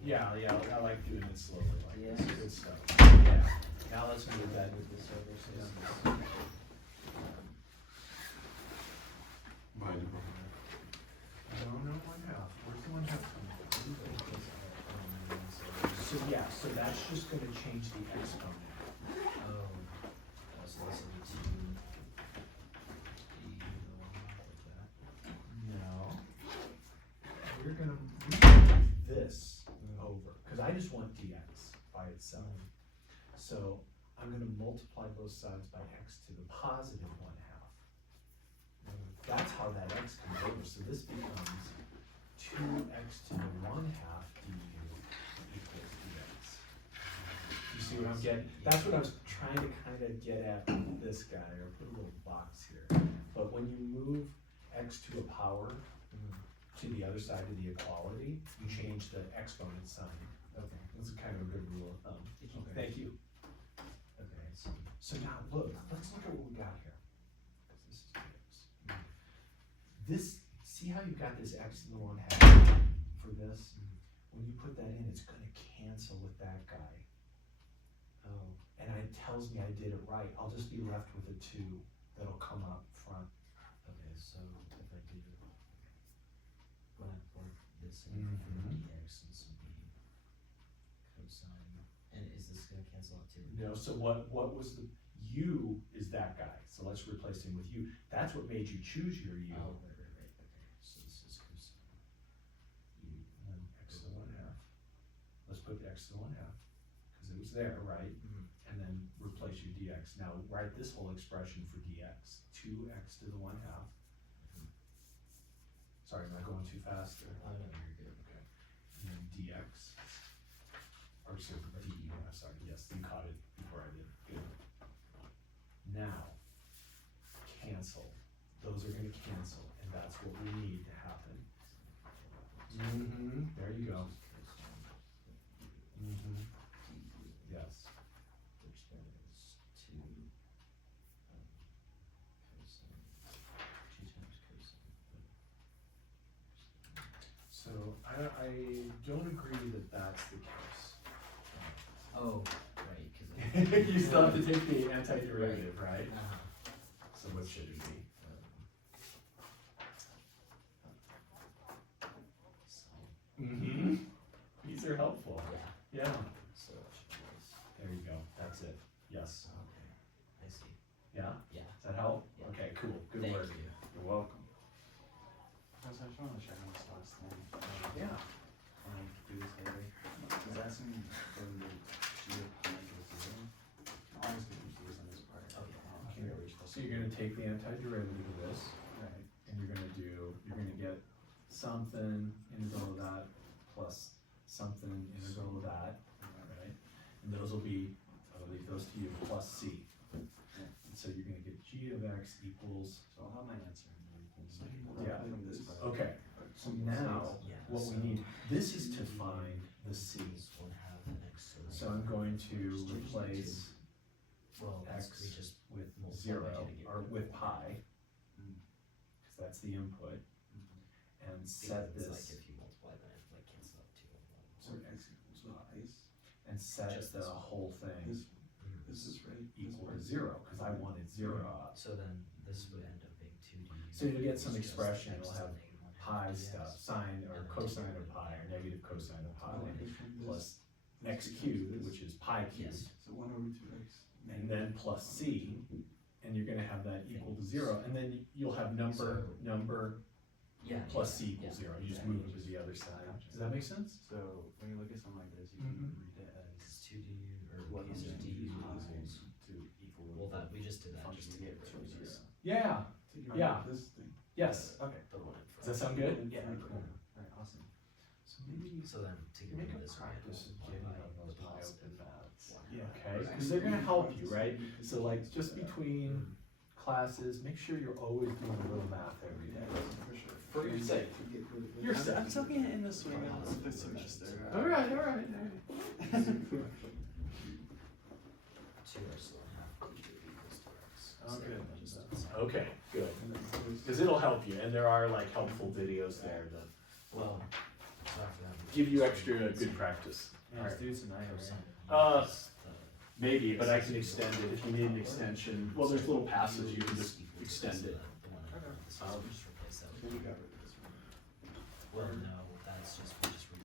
Yeah, I like doing it slowly like this, Yeah. good stuff. Yeah, now let's move that. with this over, so this is. Behind the No, 1/2, where's the 1/2 coming from? So yeah, so that's just gonna change the exponent. Oh, so this will be 2 e to the 1/2 like that. No. We're gonna move this over, cause I just want dx by itself. So I'm gonna multiply both sides by x to the positive 1/2. That's how that x comes over, so this becomes 2x to the 1/2 du equals dx. You see what I'm getting? That's what I was trying to kinda get at with this guy, or put a little box here. But when you move x to a power to the other side of the equality, you change the exponent sign. Okay. That's kind of a good rule of thumb. Okay. Thank you. Okay, so, So now look, let's look at what we got here. 'Cause this is dx. This, see how you've got this x to the 1/2 for this? When you put that in, it's gonna cancel with that guy. oh, And it tells me I did it right. I'll just be left with a 2 that'll come up front. okay, so if I do, when I plug this in for Mhm. dx, this would be cosine, and is this gonna cancel out too? No, so what was the, u is that guy, so let's replace him with u. That's what made you choose your u. Oh, right, okay, so this is cosine. U, And then x to the 1/2. Let's put x to the 1/2, cause it was there, right? And then replace your dx. Now write this whole expression for dx, 2x to the 1/2. Sorry, am I going too fast or? oh, no, you're good. Okay. And then dx, or sorry, du, I'm sorry, yes, you caught it before I did, good. Now, cancel, those are gonna cancel, and that's what we need to happen. Mm-hmm, there you go. Mm-hmm, yes. Which then is 2, cosine, 2 times cosine. So I don't agree that that's the case. Oh, right, cause You still have to take the antiderivative, right? So what should it be? Mm-hmm. These are helpful. Yeah. So that should be this. There you go. That's it. Yes. Okay, I see. Yeah? Yeah. Does that help? Yeah. Okay, cool. Good Thank work. you. You're welcome. I just wanna check on this last thing. Yeah. When I do this later, is that some from the geopolitical zero? I always get confused on this part. Okay. Here we're supposed So you're gonna take the antiderivative of this, Right. and you're gonna get something integral of that plus something integral of that, right? And those will be, I'll leave those to you, plus c. And so you're gonna get g of x equals, So I'll have my answer and everything. So Yeah. from this part. okay, so now, Yeah, what we so need, this is to find the c. This 1/2 x to the. So I'm going to replace Well, that's, x we just with or with pi, Mm. cause that's the input, and set Because it's this, like if you multiply that, it like cancels out too. So x equals y. and set Just the this one. whole thing Is this right? equal to zero, cause I wanted zero up. So then this would end up being 2d. So you'll get some is just expression, x it'll to have the negative 1/2 pi dx. stuff, sine or And then cosine take of pi or negative cosine of pi, Oh, okay, from this- plus this x becomes cubed, this. which is pi cubed, Yes. So 1/2x. and then plus c, and you're gonna have that equal to zero, and then you'll have number, So- number, Yeah. plus yeah, c equals yeah. zero, you just move it to the other side. Does that make sense? So when you look at something like this, you can read it as It's 2d or what is is it du equals. to equal. Well, that we just did that function just to get rid to of zero. this. Yeah, To get rid Yeah. of this thing. yes. Okay. The one in Does that front. sound good? Yeah. Cool. Alright, awesome. So maybe So then to get make rid a of this, we had to practice of multiply getting by on those the pi positive open maths. one. Yeah. Okay, because they're gonna help you, right? So like, just between classes, make sure you're always doing a little math every day. For sure. For your sake. Your I'm, sake. I'm taking it in the swing of the semester. Alright. 2 are still in half d equals 2x. Oh, good. Okay, good. Because it'll help you, and there are like helpful videos there to Well, so after that. we give you just extra do good practice. Let's do tonight, cosine Uh, minus the- Maybe, but I can extend it if you need an extension. Well, there's little passes, you can just equals extend so it. the one in front of this, so Um, just replace that Then with. you got rid of this one. Well, no, that's just